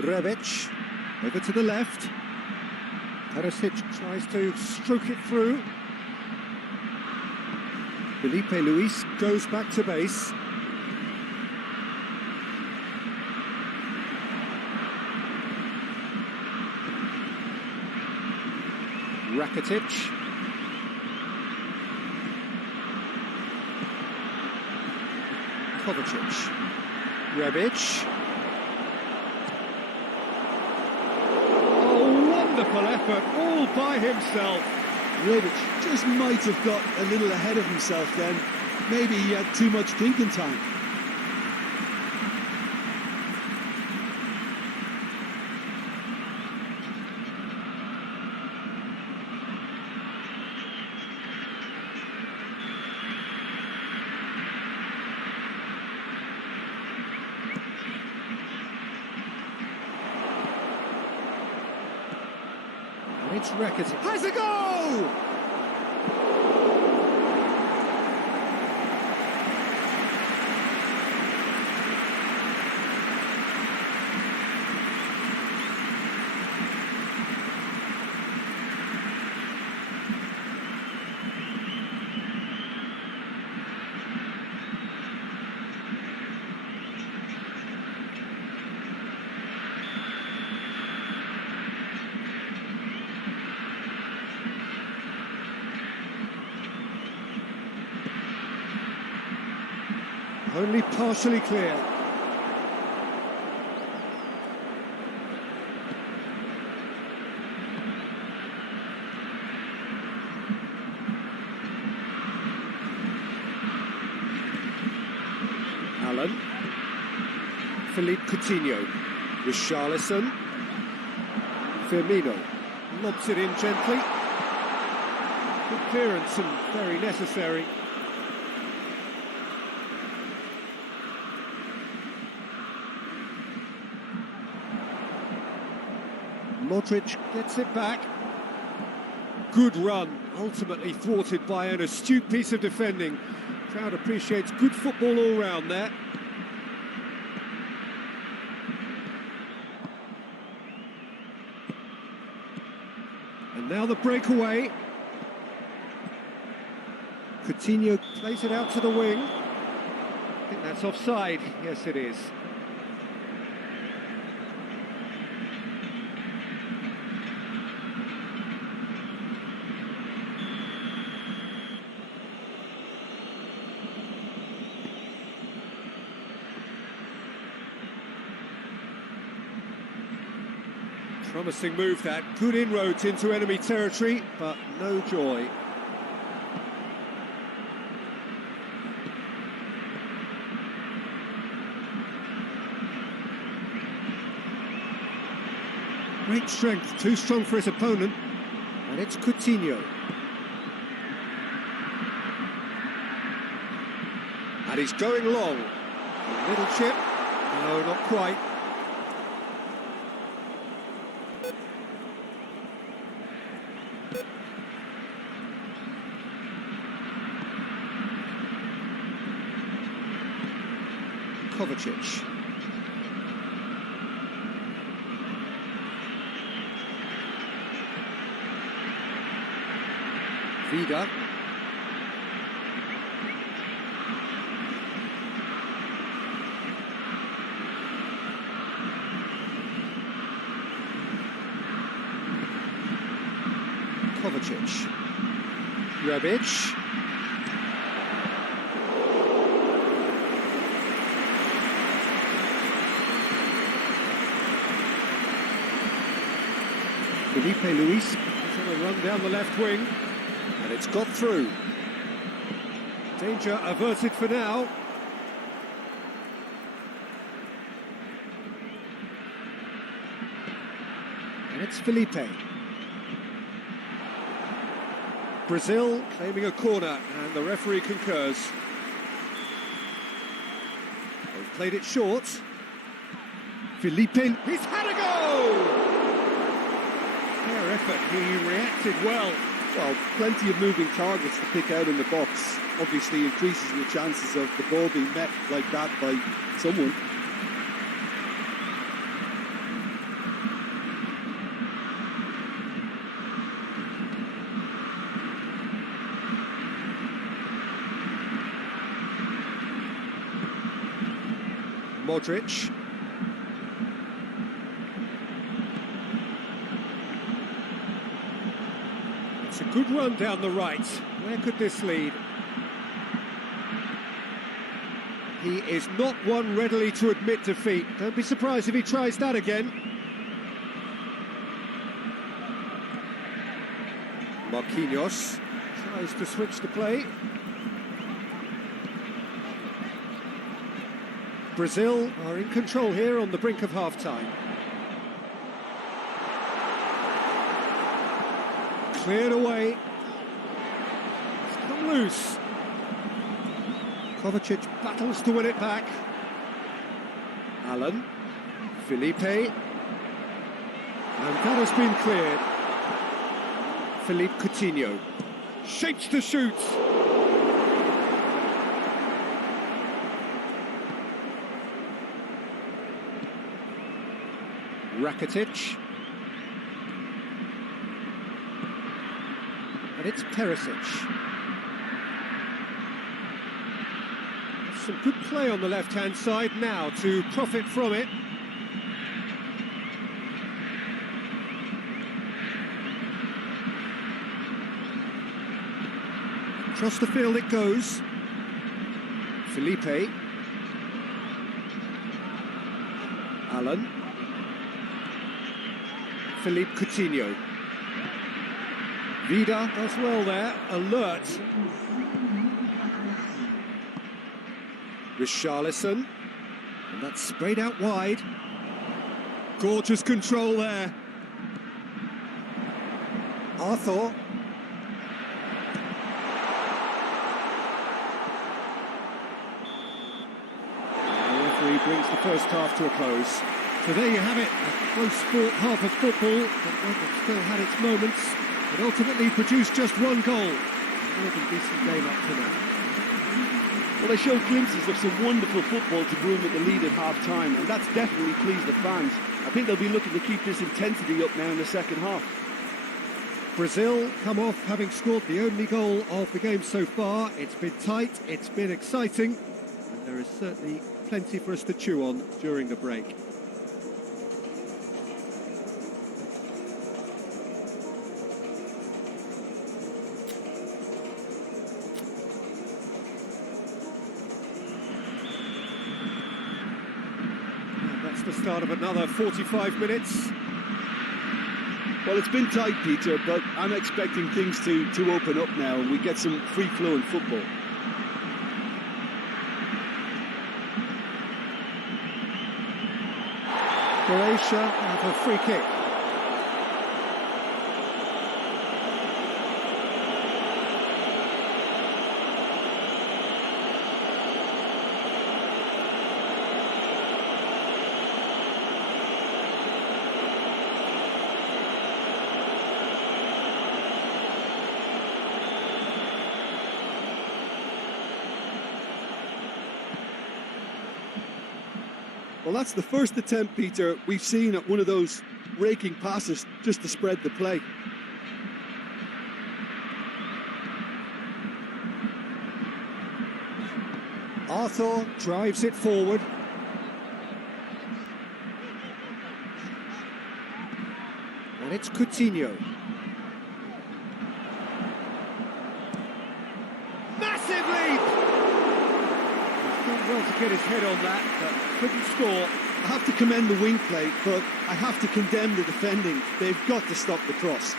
Rebic, over to the left. Perisic tries to stroke it through. Felipe Luis goes back to base. Rakitic. Kovacic. Rebic. Wonderful effort, all by himself. Rebic just might have got a little ahead of himself then. Maybe he had too much thinking time. It's Rakitic. Has a go! Only partially clear. Allen. Philippe Coutinho. Richarlison. Firmino. Lobs it in gently. Good clearance and very necessary. Modric gets it back. Good run, ultimately thwarted by an astute piece of defending. Crowd appreciates good football all round there. And now the breakaway. Coutinho plays it out to the wing. I think that's offside. Yes, it is. Promising move that, good inroads into enemy territory, but no joy. Great strength, too strong for his opponent, and it's Coutinho. And he's going long. A little chip, no, not quite. Kovacic. Vida. Kovacic. Rebic. Felipe Luis is on a run down the left wing. And it's got through. Danger averted for now. And it's Felipe. Brazil claiming a corner, and the referee concurs. They've played it short. Felipe, he's had a go! Fair effort, he reacted well. Well, plenty of moving targets to pick out in the box. Obviously increases the chances of the ball being met like that by someone. Modric. It's a good run down the right. Where could this lead? He is not one readily to admit defeat. Don't be surprised if he tries that again. Marquinhos tries to switch the play. Brazil are in control here on the brink of half-time. Cleared away. It's come loose. Kovacic battles to win it back. Allen. Felipe. And that has been cleared. Philippe Coutinho. Shapes to shoot. Rakitic. And it's Perisic. Some good play on the left-hand side now to profit from it. Across the field it goes. Felipe. Allen. Philippe Coutinho. Vida does well there, alert. Richarlison. And that's sprayed out wide. Gorgeous control there. Arthur. The referee brings the first half to a close. So there you have it, a close sport half of football, but one that still had its moments. It ultimately produced just one goal. More than decent game up to now. Well, they showed glimpses of some wonderful football to groom at the lead at half-time, and that's definitely pleased the fans. I think they'll be looking to keep this intensity up now in the second half. Brazil come off having scored the only goal of the game so far. It's been tight, it's been exciting, and there is certainly plenty for us to chew on during the break. The start of another 45 minutes. Well, it's been tight, Peter, but I'm expecting things to open up now and we get some free-flowing football. Croatia have a free kick. Well, that's the first attempt, Peter, we've seen at one of those raking passes just to spread the play. Arthur drives it forward. And it's Coutinho. Massive leap! He's done well to get his head on that, but couldn't score. I have to commend the wing play, but I have to condemn the defending. They've got to stop the cross.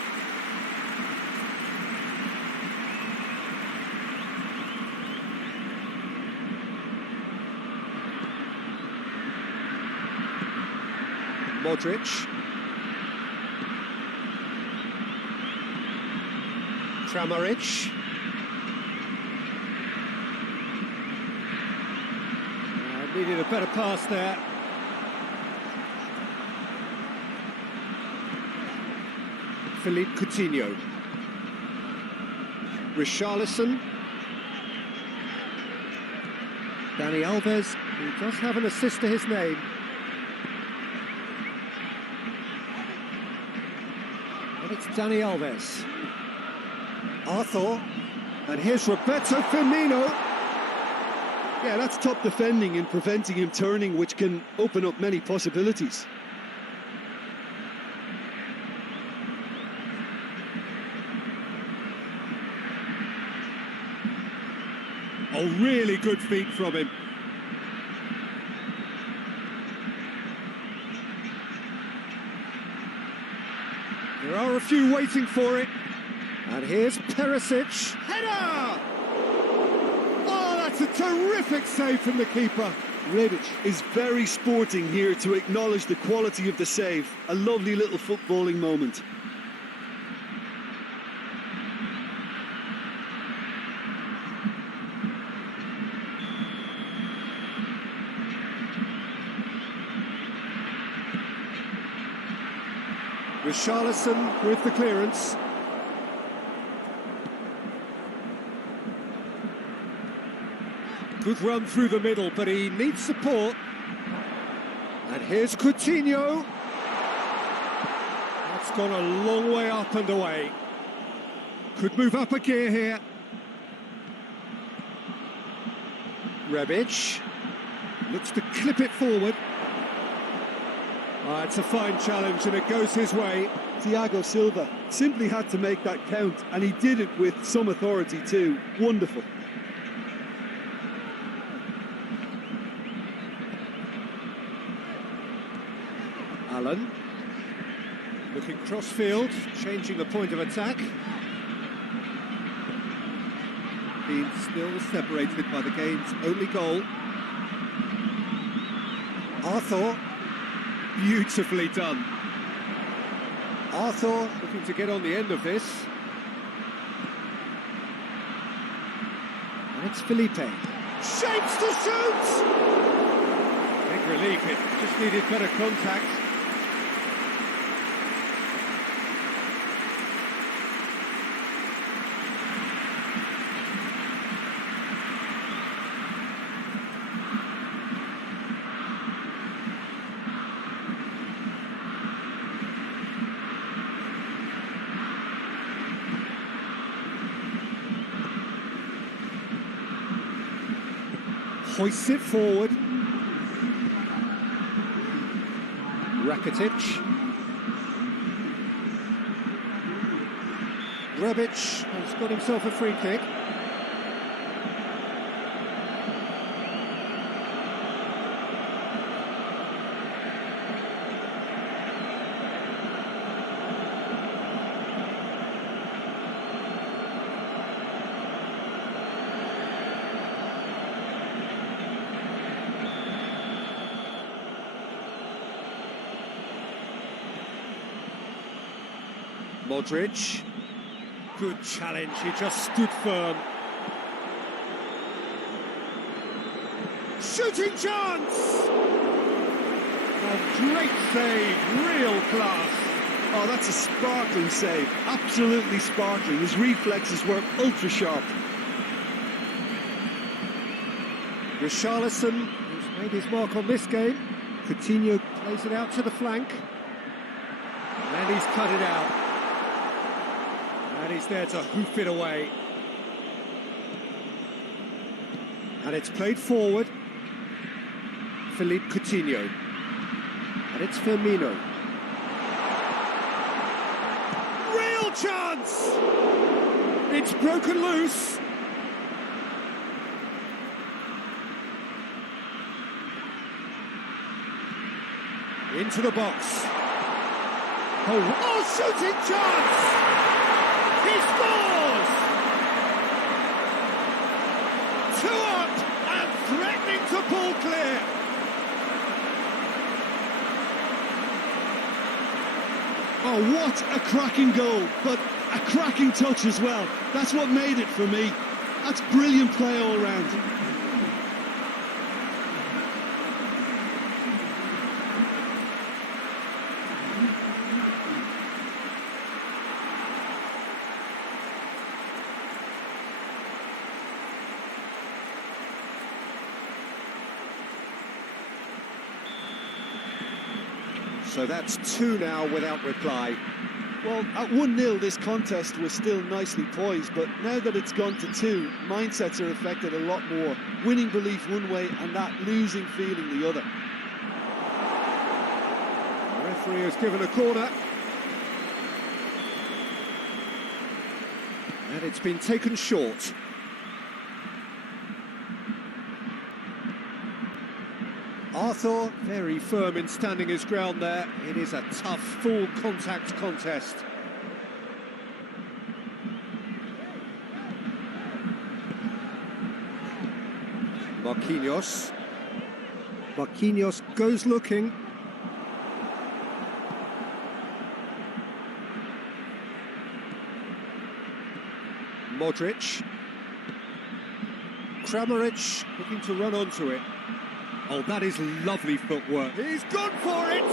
Modric. Kramaric. Needed a better pass there. Philippe Coutinho. Richarlison. Dani Alves, who does have an assist to his name. And it's Dani Alves. Arthur. And here's Roberto Firmino. Yeah, that's top defending and preventing him turning, which can open up many possibilities. Oh, really good feet from him. There are a few waiting for it. And here's Perisic. Header! Oh, that's a terrific save from the keeper. Rebic is very sporting here to acknowledge the quality of the save. A lovely little footballing moment. Richarlison with the clearance. Good run through the middle, but he needs support. And here's Coutinho. That's gone a long way up and away. Could move up a gear here. Rebic looks to clip it forward. It's a fine challenge and it goes his way. Thiago Silva simply had to make that count, and he did it with some authority too. Wonderful. Allen looking cross-field, changing the point of attack. Being still separated by the game's only goal. Arthur, beautifully done. Arthur looking to get on the end of this. And it's Felipe. Shapes to shoot! Big relief, it just needed better contact. Hoists it forward. Rakitic. Rebic has got himself a free kick. Modric, good challenge, he just stood firm. Shooting chance! A great save, real class. Oh, that's a sparkling save, absolutely sparkling. His reflexes were ultra sharp. Richarlison, who's made his mark on this game. Coutinho plays it out to the flank. And he's cut it out. And he's there to hoof it away. And it's played forward. Philippe Coutinho. And it's Firmino. Real chance! It's broken loose. Into the box. Oh, shooting chance! He scores! 2 up and threatening to pull clear. Oh, what a cracking goal, but a cracking touch as well. That's what made it for me. That's brilliant play all round. So that's 2 now without reply. Well, at 1-0, this contest was still nicely poised, but now that it's gone to 2, mindsets are affected a lot more. Winning belief one way and that losing feeling the other. The referee has given a corner. And it's been taken short. Arthur, very firm in standing his ground there. It is a tough, full contact contest. Marquinhos. Marquinhos goes looking. Modric. Kramaric looking to run onto it. Oh, that is lovely footwork. He's gone for it!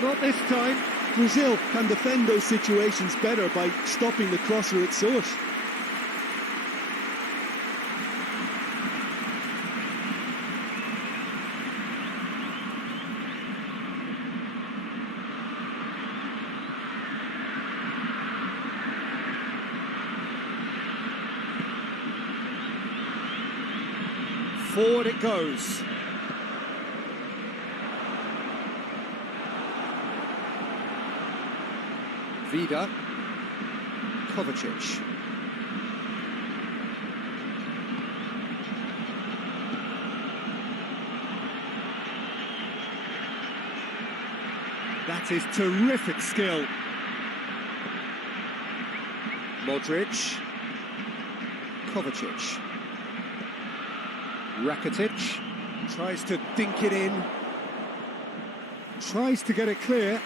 Not this time. Brazil can defend those situations better by stopping the crosser at source. Forward it goes. Vida. Kovacic. That is terrific skill. Modric. Kovacic. Rakitic tries to dink it in, tries to get it clear.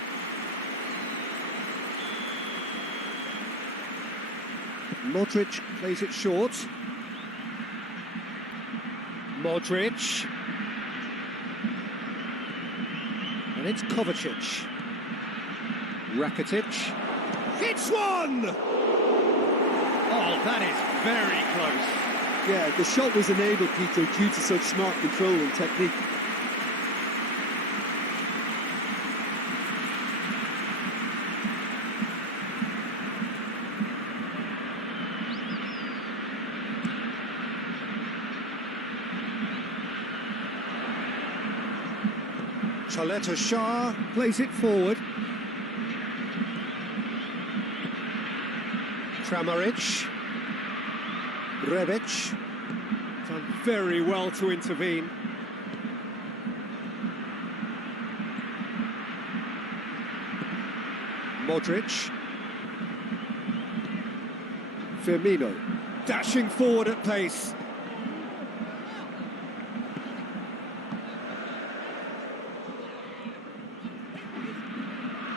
Modric plays it short. Modric. And it's Kovacic. Rakitic. Hits one! Oh, that is very close. Yeah, the shot was enabled, Peter, due to such smart control and technique. Chaleta Shah plays it forward. Kramaric. Rebic. Done very well to intervene. Modric. Firmino. Dashing forward at pace.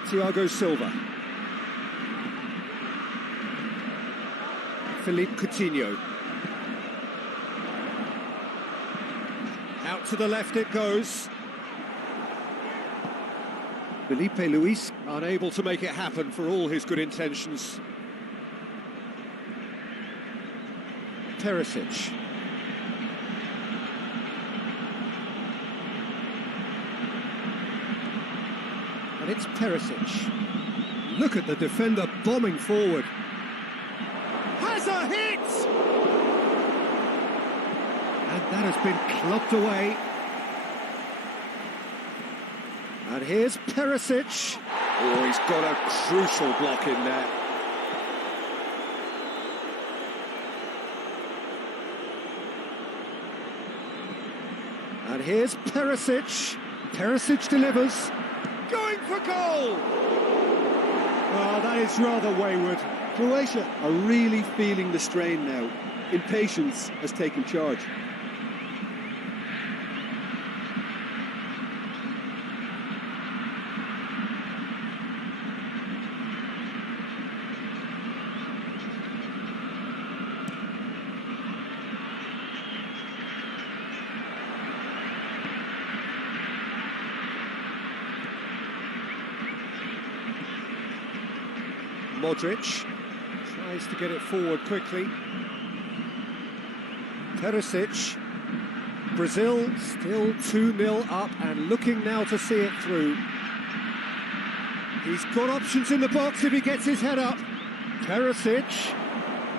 Thiago Silva. Philippe Coutinho. Out to the left it goes. Felipe Luis unable to make it happen for all his good intentions. Perisic. And it's Perisic. Look at the defender bombing forward. Has a hit! And that has been clubbed away. And here's Perisic. Oh, he's got a crucial block in there. And here's Perisic. Perisic delivers. Going for goal! Oh, that is rather wayward. Croatia are really feeling the strain now. Impatience has taken charge. Modric tries to get it forward quickly. Perisic. Brazil still 2-0 up and looking now to see it through. He's got options in the box if he gets his head up. Perisic.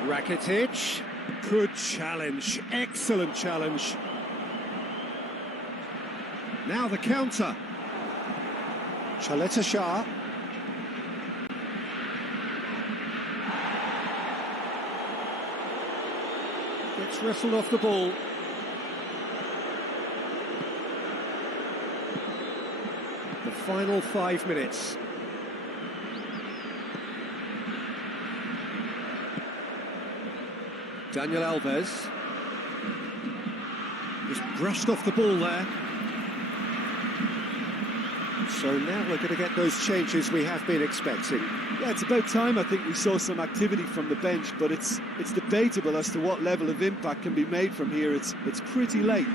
Rakitic. Good challenge. Excellent challenge. Now the counter. Chaleta Shah. Gets wrestled off the ball. The final 5 minutes. Daniel Alves. Just brushed off the ball there. So now we're going to get those changes we have been expecting. Yeah, it's about time I think we saw some activity from the bench, but it's debatable as to what level of impact can be made from here. It's pretty late.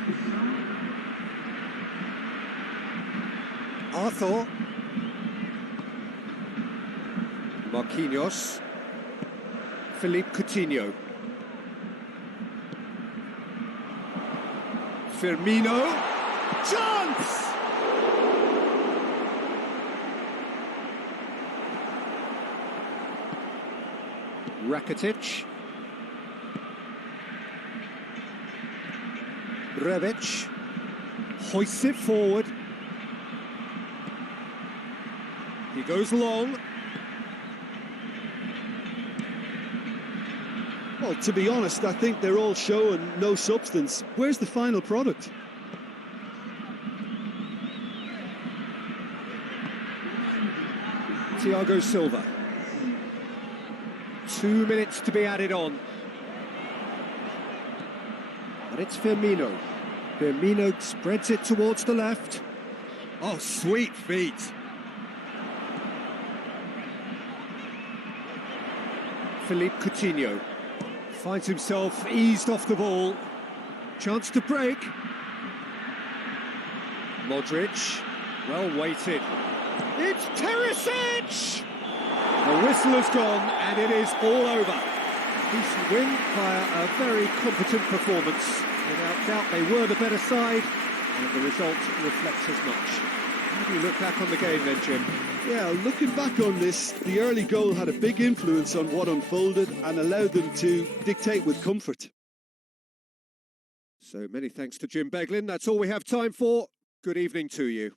Arthur. Marquinhos. Philippe Coutinho. Firmino. Chance! Rakitic. Rebic. Hoists it forward. He goes long. Well, to be honest, I think they're all show and no substance. Where's the final product? Thiago Silva. 2 minutes to be added on. But it's Firmino. Firmino spreads it towards the left. Oh, sweet feet. Philippe Coutinho finds himself eased off the ball. Chance to break. Modric, well weighted. It's Perisic! The whistle has gone and it is all over. Decent win via a very competent performance. Without doubt they were the better side and the result reflects as much. How do you look back on the game then, Jim? Yeah, looking back on this, the early goal had a big influence on what unfolded and allowed them to dictate with comfort. So many thanks to Jim Beglin. That's all we have time for. Good evening to you.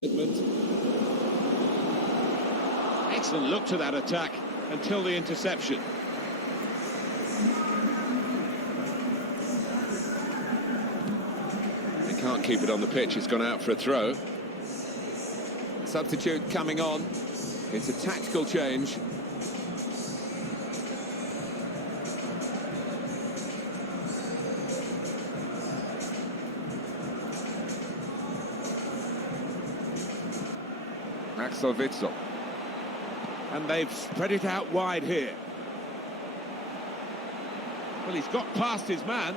Excellent look to that attack until the interception. They can't keep it on the pitch. It's gone out for a throw. Substitute coming on. It's a tactical change. Axel Witsel. And they've spread it out wide here. Well, he's got past his man.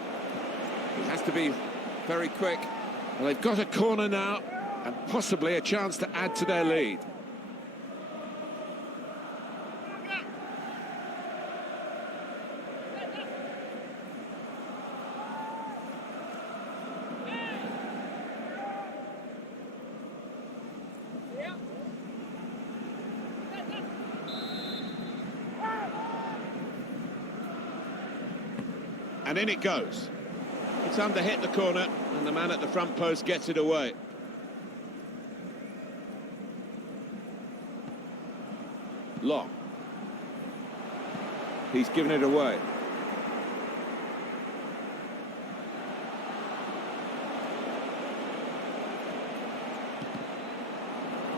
He has to be very quick. Well, they've got a corner now and possibly a chance to add to their lead. And in it goes. It's under hit the corner, and the man at the front post gets it away. Long. He's given it away.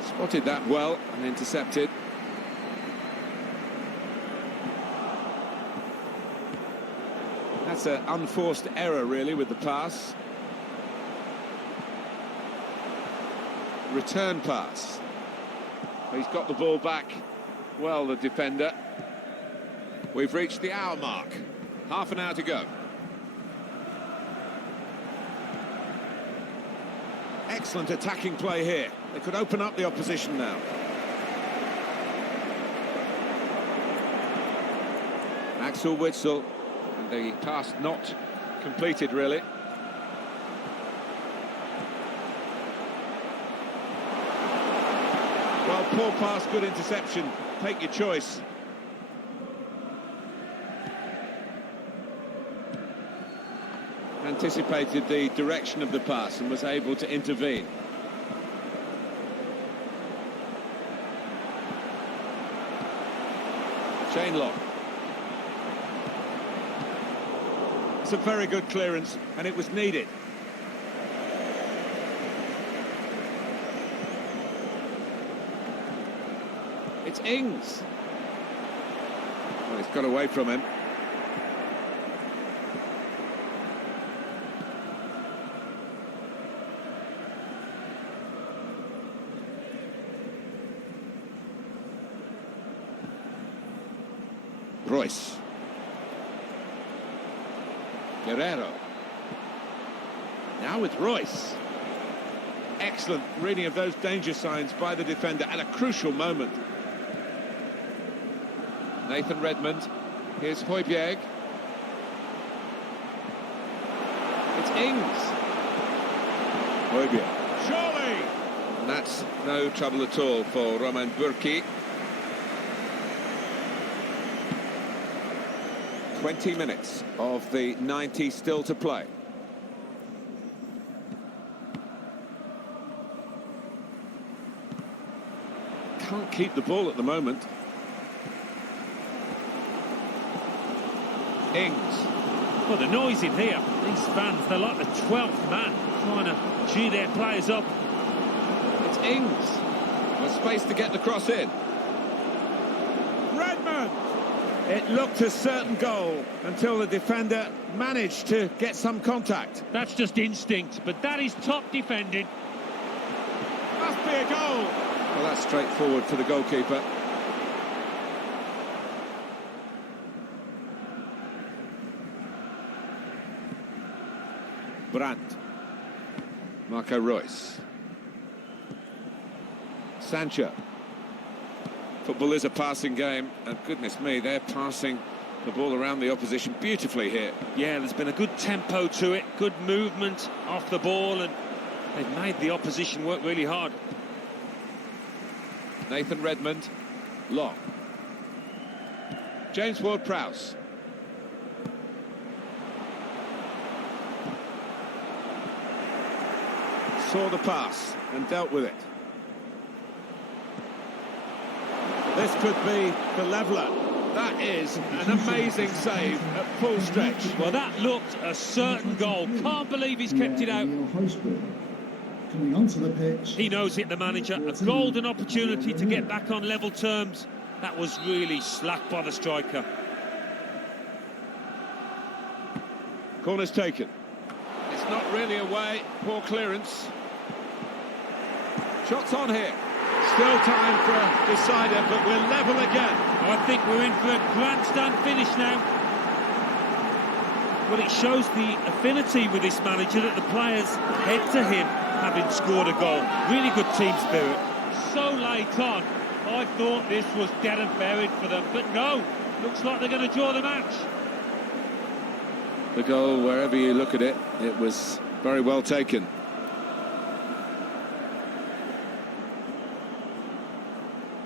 Spotted that well and intercepted. That's an unforced error, really, with the pass. Return pass. He's got the ball back. Well, the defender. We've reached the hour mark. Half an hour to go. Excellent attacking play here. They could open up the opposition now. Axel Witsel. And the pass not completed, really. Well, poor pass, good interception. Take your choice. Anticipated the direction of the pass and was able to intervene. Chain lock. It's a very good clearance, and it was needed. It's Ings. Well, he's got away from him. Royce. Guerrero. Now with Royce. Excellent reading of those danger signs by the defender at a crucial moment. Nathan Redmond. Here's Højbjerg. It's Ings. Højbjerg. Surely! And that's no trouble at all for Roman Burki. 20 minutes of the 90 still to play. Can't keep the ball at the moment. Ings. Well, the noise in here, these fans, they're like the 12th man trying to cheer their players up. It's Ings. There's space to get the cross in. Redmond. It looked a certain goal until the defender managed to get some contact. That's just instinct, but that is top defending. Must be a goal. Well, that's straightforward for the goalkeeper. Brandt. Marco Reus. Sancho. Football is a passing game, and goodness me, they're passing the ball around the opposition beautifully here. Yeah, there's been a good tempo to it, good movement off the ball, and they've made the opposition work really hard. Nathan Redmond. Long. James Ward-Prowse. Saw the pass and dealt with it. This could be the leveller. That is an amazing save at full stretch. Well, that looked a certain goal. Can't believe he's kept it out. Coming onto the pitch. He knows it, the manager. A golden opportunity to get back on level terms. That was really slack by the striker. Corner's taken. It's not really away. Poor clearance. Shots on here. Still time for a decider, but we're level again. I think we're in for a grandstand finish now. Well, it shows the affinity with this manager that the players head to him having scored a goal. Really good team spirit. So late on, I thought this was dead and buried for them, but no, looks like they're going to draw the match. The goal, wherever you look at it, it was very well taken.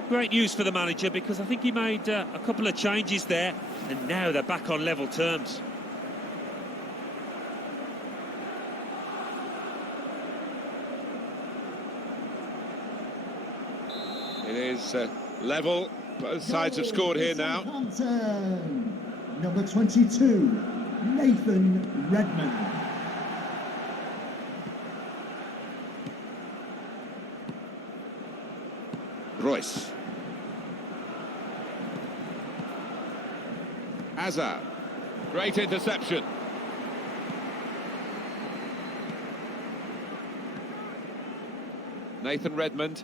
Great news for the manager, because I think he made a couple of changes there, and now they're back on level terms. It is level. Both sides have scored here now. Number 22, Nathan Redmond. Royce. Hazard. Great interception. Nathan Redmond.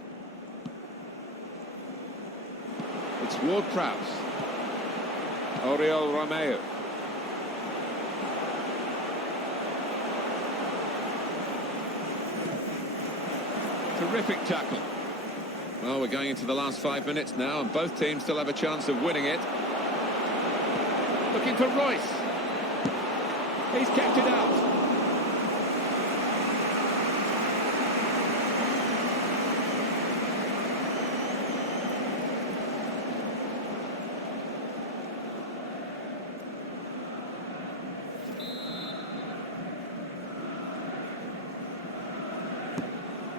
It's Ward-Prowse. Oriol Romeo. Terrific tackle. Well, we're going into the last 5 minutes now, and both teams still have a chance of winning it. Looking for Royce. He's kept it out.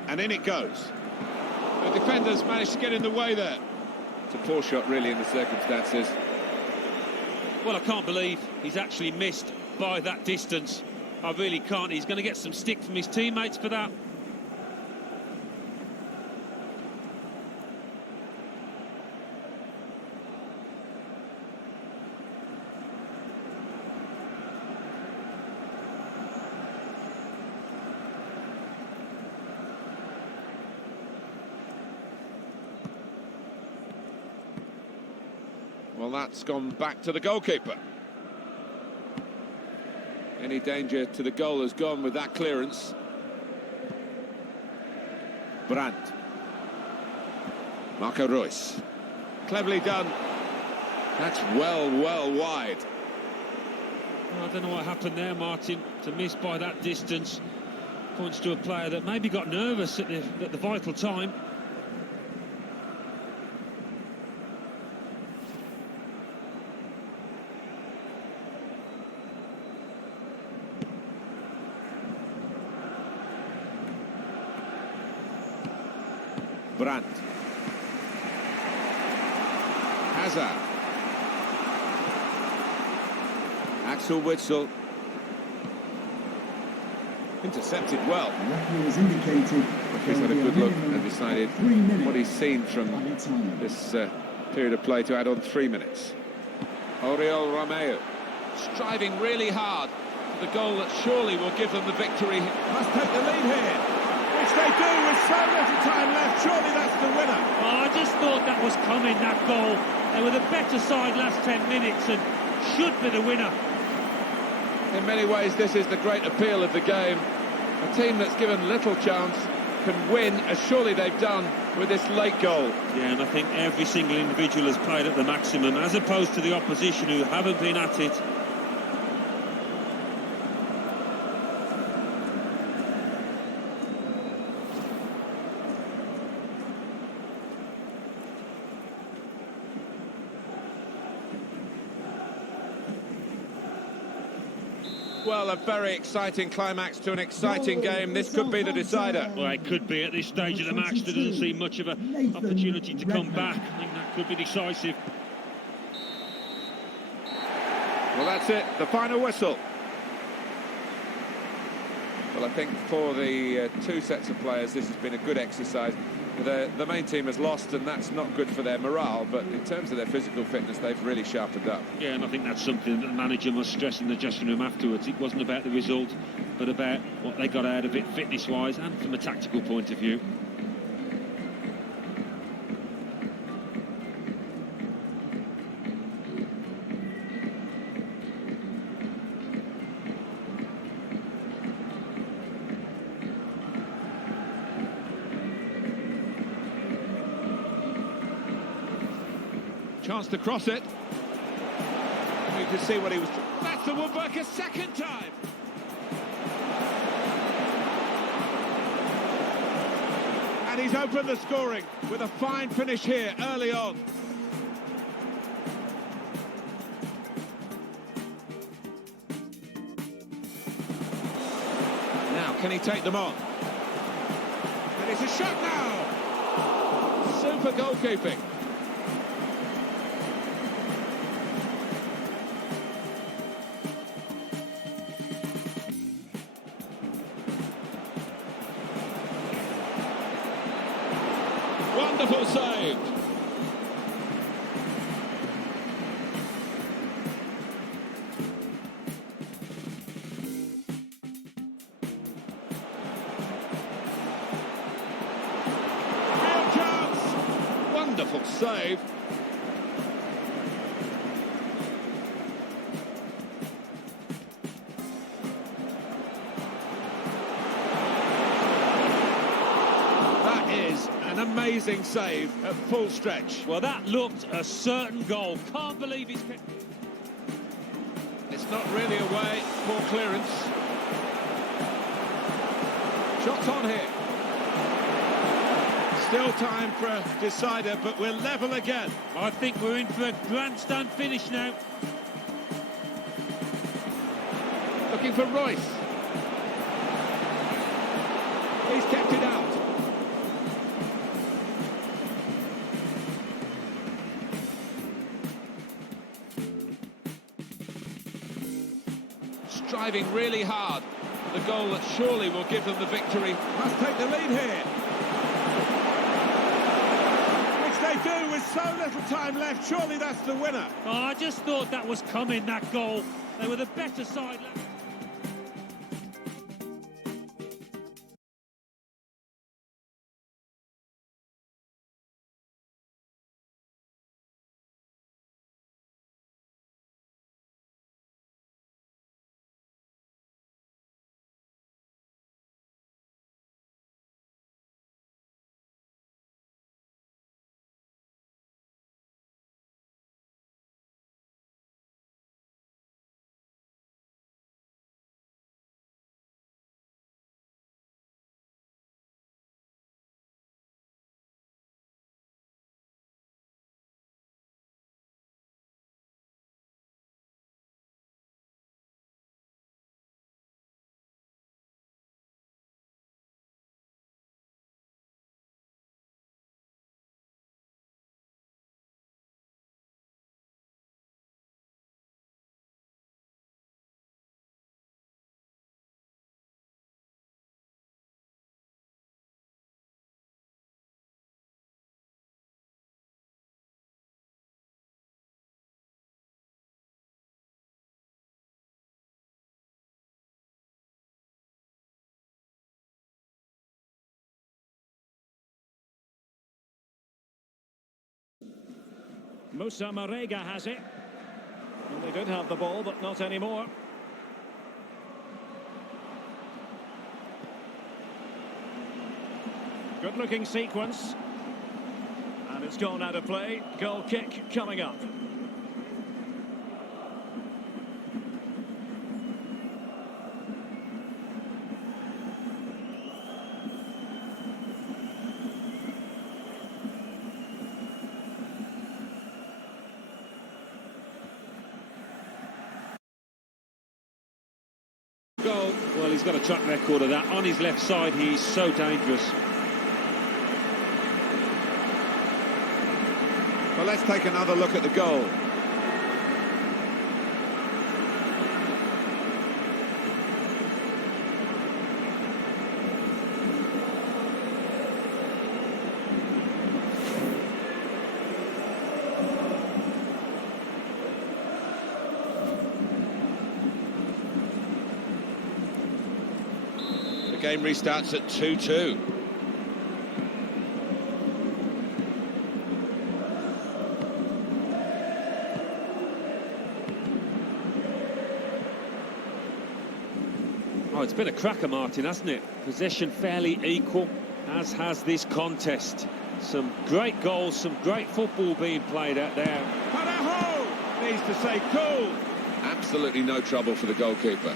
And in it goes. The defenders managed to get in the way there. It's a poor shot, really, in the circumstances. Well, I can't believe he's actually missed by that distance. I really can't. He's going to get some stick from his teammates for that. Well, that's gone back to the goalkeeper. Any danger to the goal has gone with that clearance. Brandt. Marco Reus. Cleverly done. That's well wide. I don't know what happened there, Martin, to miss by that distance. Points to a player that maybe got nervous at the vital time. Brandt. Hazard. Axel Witsel. Intercepted well. Was indicated. He's had a good look and decided what he's seen from this period of play to add on 3 minutes. Oriol Romeo striving really hard for the goal that surely will give them the victory. Must take the lead here. Which they do with so little time left. Surely that's the winner. Oh, I just thought that was coming, that goal. They were the better side last 10 minutes and should be the winner. In many ways, this is the great appeal of the game. A team that's given little chance can win, as surely they've done with this late goal. Yeah, and I think every single individual has played at the maximum, as opposed to the opposition who haven't been at it. Well, a very exciting climax to an exciting game. This could be the decider. Well, it could be at this stage of the match. There doesn't seem much of an opportunity to come back. I think that Could be decisive. Well, that's it, the final whistle. Well, I think for the two sets of players, this has been a good exercise. The main team has lost, and that's not good for their morale, but in terms of their physical fitness, they've really sharpened up. Yeah, and I think that's something that the manager must stress in the dressing room afterwards. It wasn't about the result, but about what they got out of it fitness-wise and from a tactical point of view. Chance to cross it. You can see what he was... That's the woodwork a second time! And he's opened the scoring with a fine finish here early on. Now, can he take them on? And it's a shot now! Super goalkeeping. Wonderful save. Real chance. Wonderful save. An amazing save at full stretch. Well, that looked a certain goal. Can't believe he's... It's not really away. Poor clearance. Shots on here. Still time for a decider, but we're level again. I think we're in for a grandstand finish now. Looking for Royce. He's kept it out. Striving really hard. The goal that surely will give them the victory. Must take the lead here. Which they do with so little time left. Surely that's the winner. Oh, I just thought that was coming, that goal. They were the better side. Musa Marega has it. Well, they did have the ball, but not anymore. Good-looking sequence. And it's gone out of play. Goal kick coming up. Goal. Well, he's got a track record of that. On his left side, he's so dangerous. Well, let's take another look at the goal. The game restarts at 2-2. Oh, it's been a cracker, Martin, hasn't it? Possession fairly equal, as has this contest. Some great goals, some great football being played out there. Parejo needs to say cool. Absolutely no trouble for the goalkeeper.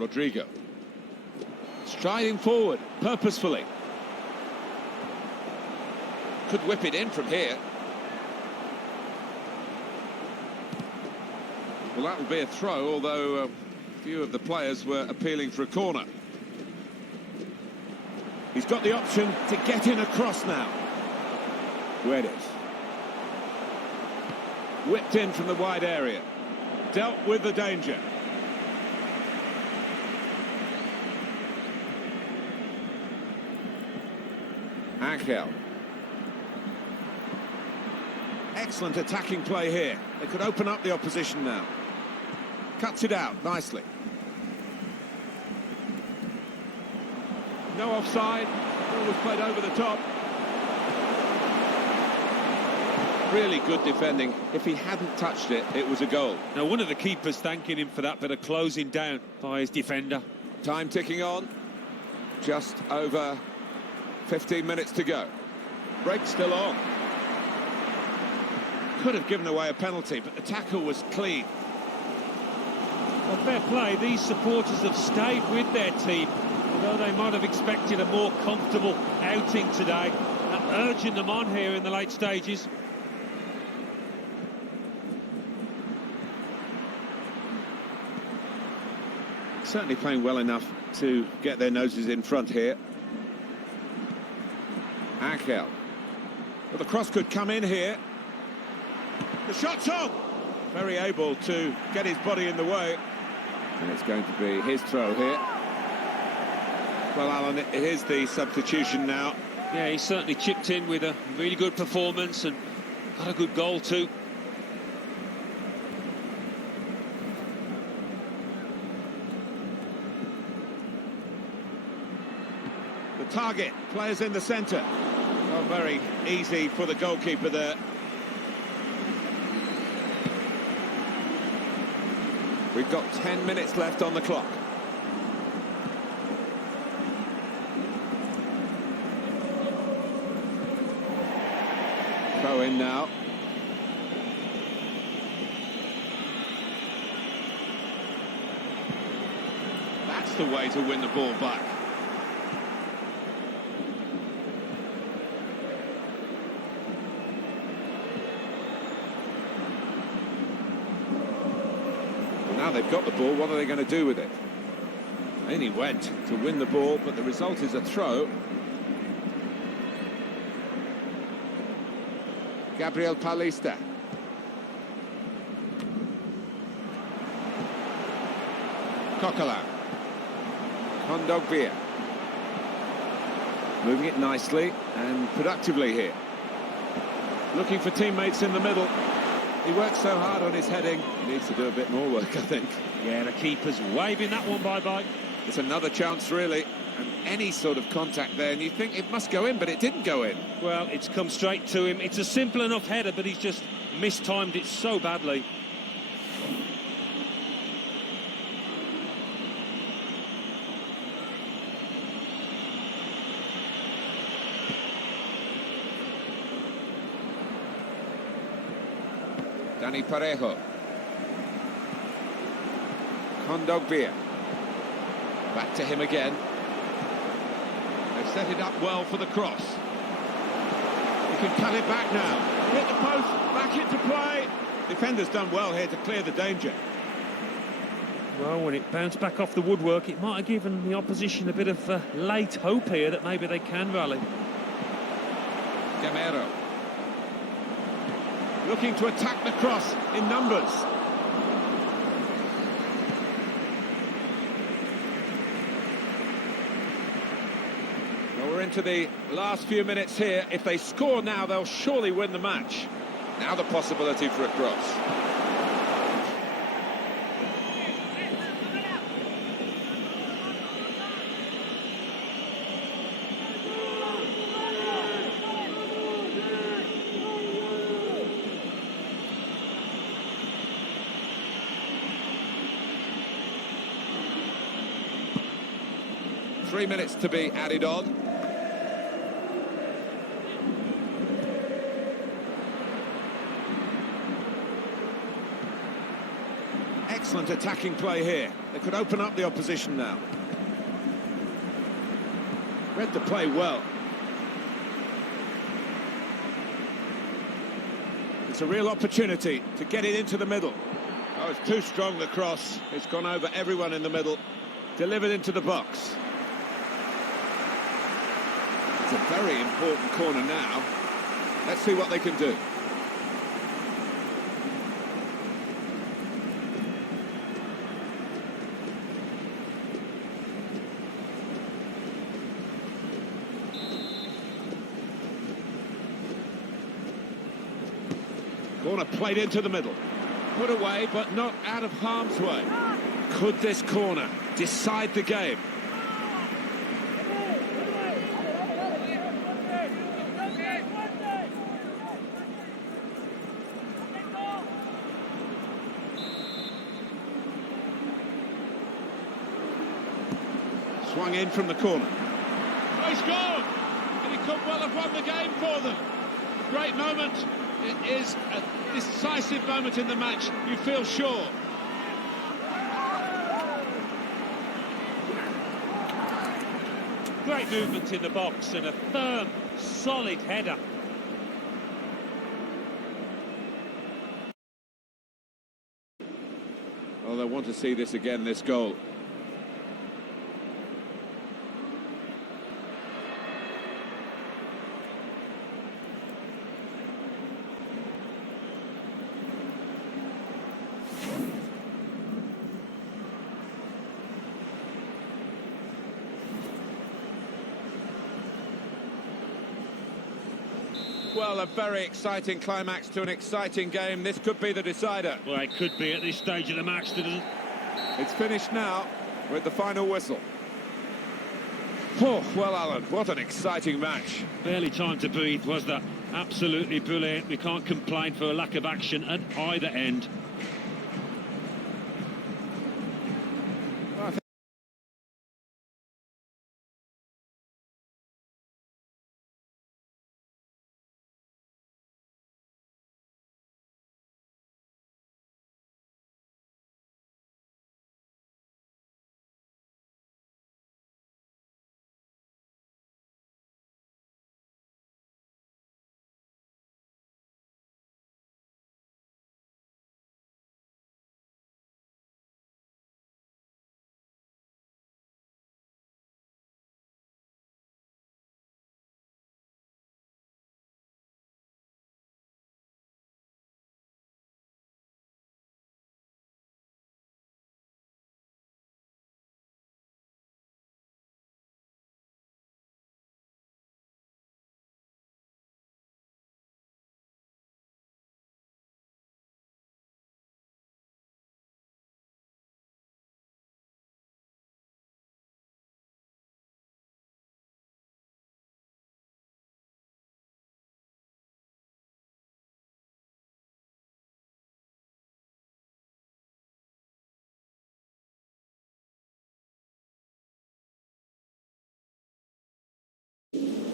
Rodrigo. Striding forward, purposefully. Could whip it in from here. Well, that will be a throw, although a few of the players were appealing for a corner. He's got the option to get in across now. Guedes. Whipped in from the wide area. Dealt with the danger. Angel. Excellent attacking play here. They could open up the opposition now. Cuts it out nicely. No offside. Ball was played over the top. Really good defending. If he hadn't touched it, it was a goal. Now, one of the keepers thanking him for that bit of closing down by his defender. Time ticking on. Just over 15 minutes to go. Break still on. Could have given away a penalty, but the tackle was clean. Well, fair play. These supporters have stayed with their team, although they might have expected a more comfortable outing today, urging them on here in the late stages. Certainly playing well enough to get their noses in front here. Angel. Well, the cross could come in here. The shot's on! Very able to get his body in the way. And it's going to be his throw here. Well, Alan, here's the substitution now. Yeah, he certainly chipped in with a really good performance and got a good goal too. The target, players in the centre. Oh, very easy for the goalkeeper there. We've got 10 minutes left on the clock. Throw in now. That's the way to win the ball back. Now they've got the ball, what are they going to do with it? In he went to win the ball, but the result is a throw. Gabriel Paulista. Coquelin. Kondogbia. Moving it nicely and productively here. Looking for teammates in the middle. He works so hard on his heading, he needs to do a bit more work, I think. Yeah, the keeper's waving that one bye-bye. It's another chance, really, and any sort of contact there, and you think it must go in, but it didn't go in. Well, it's come straight to him. It's a simple enough header, but he's just mistimed it so badly. Dani Parejo. Kondogbia. Back to him again. They've set it up well for the cross. He can cut it back now. Hit the post, back into play. Defender's done well here to clear the danger. Well, when it bounced back off the woodwork, it might have given the opposition a bit of late hope here that maybe they can rally. Gamero. Looking to attack the cross in numbers. Well, we're into the last few minutes here. If they score now, they'll surely win the match. Now the possibility for a cross. 3 minutes to be added on. Excellent attacking play here. They could open up the opposition now. Read the play well. It's a real opportunity to get it into the middle. Oh, it's too strong, the cross. It's gone over everyone in the middle. Delivered into the box. It's a very important corner now. Let's see what they can do. Corner played into the middle. Put away, but not out of harm's way. Could this corner decide the game? Swung in from the corner. Oh, he scored! And he could well have won the game for them. Great moment. It is a decisive moment in the match, you feel sure. Great movement in the box and a firm, solid header. Well, they want to see this again, this goal. Well, a very exciting climax to an exciting game. This could be the decider. Well, it could be at this stage of the match. It's finished now with the final whistle. Oh, well, Alan, what an exciting match. Barely time to breathe, was that? Absolutely brilliant. We can't complain for a lack of action at either end.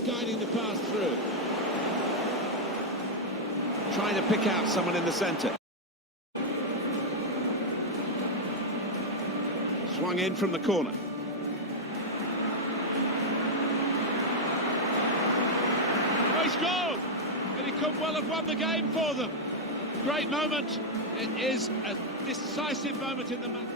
Guiding the pass through. Trying to pick out someone in the centre. Swung in from the corner. Oh, he scored! And he could well have won the game for them. Great moment. It is a decisive moment in the match.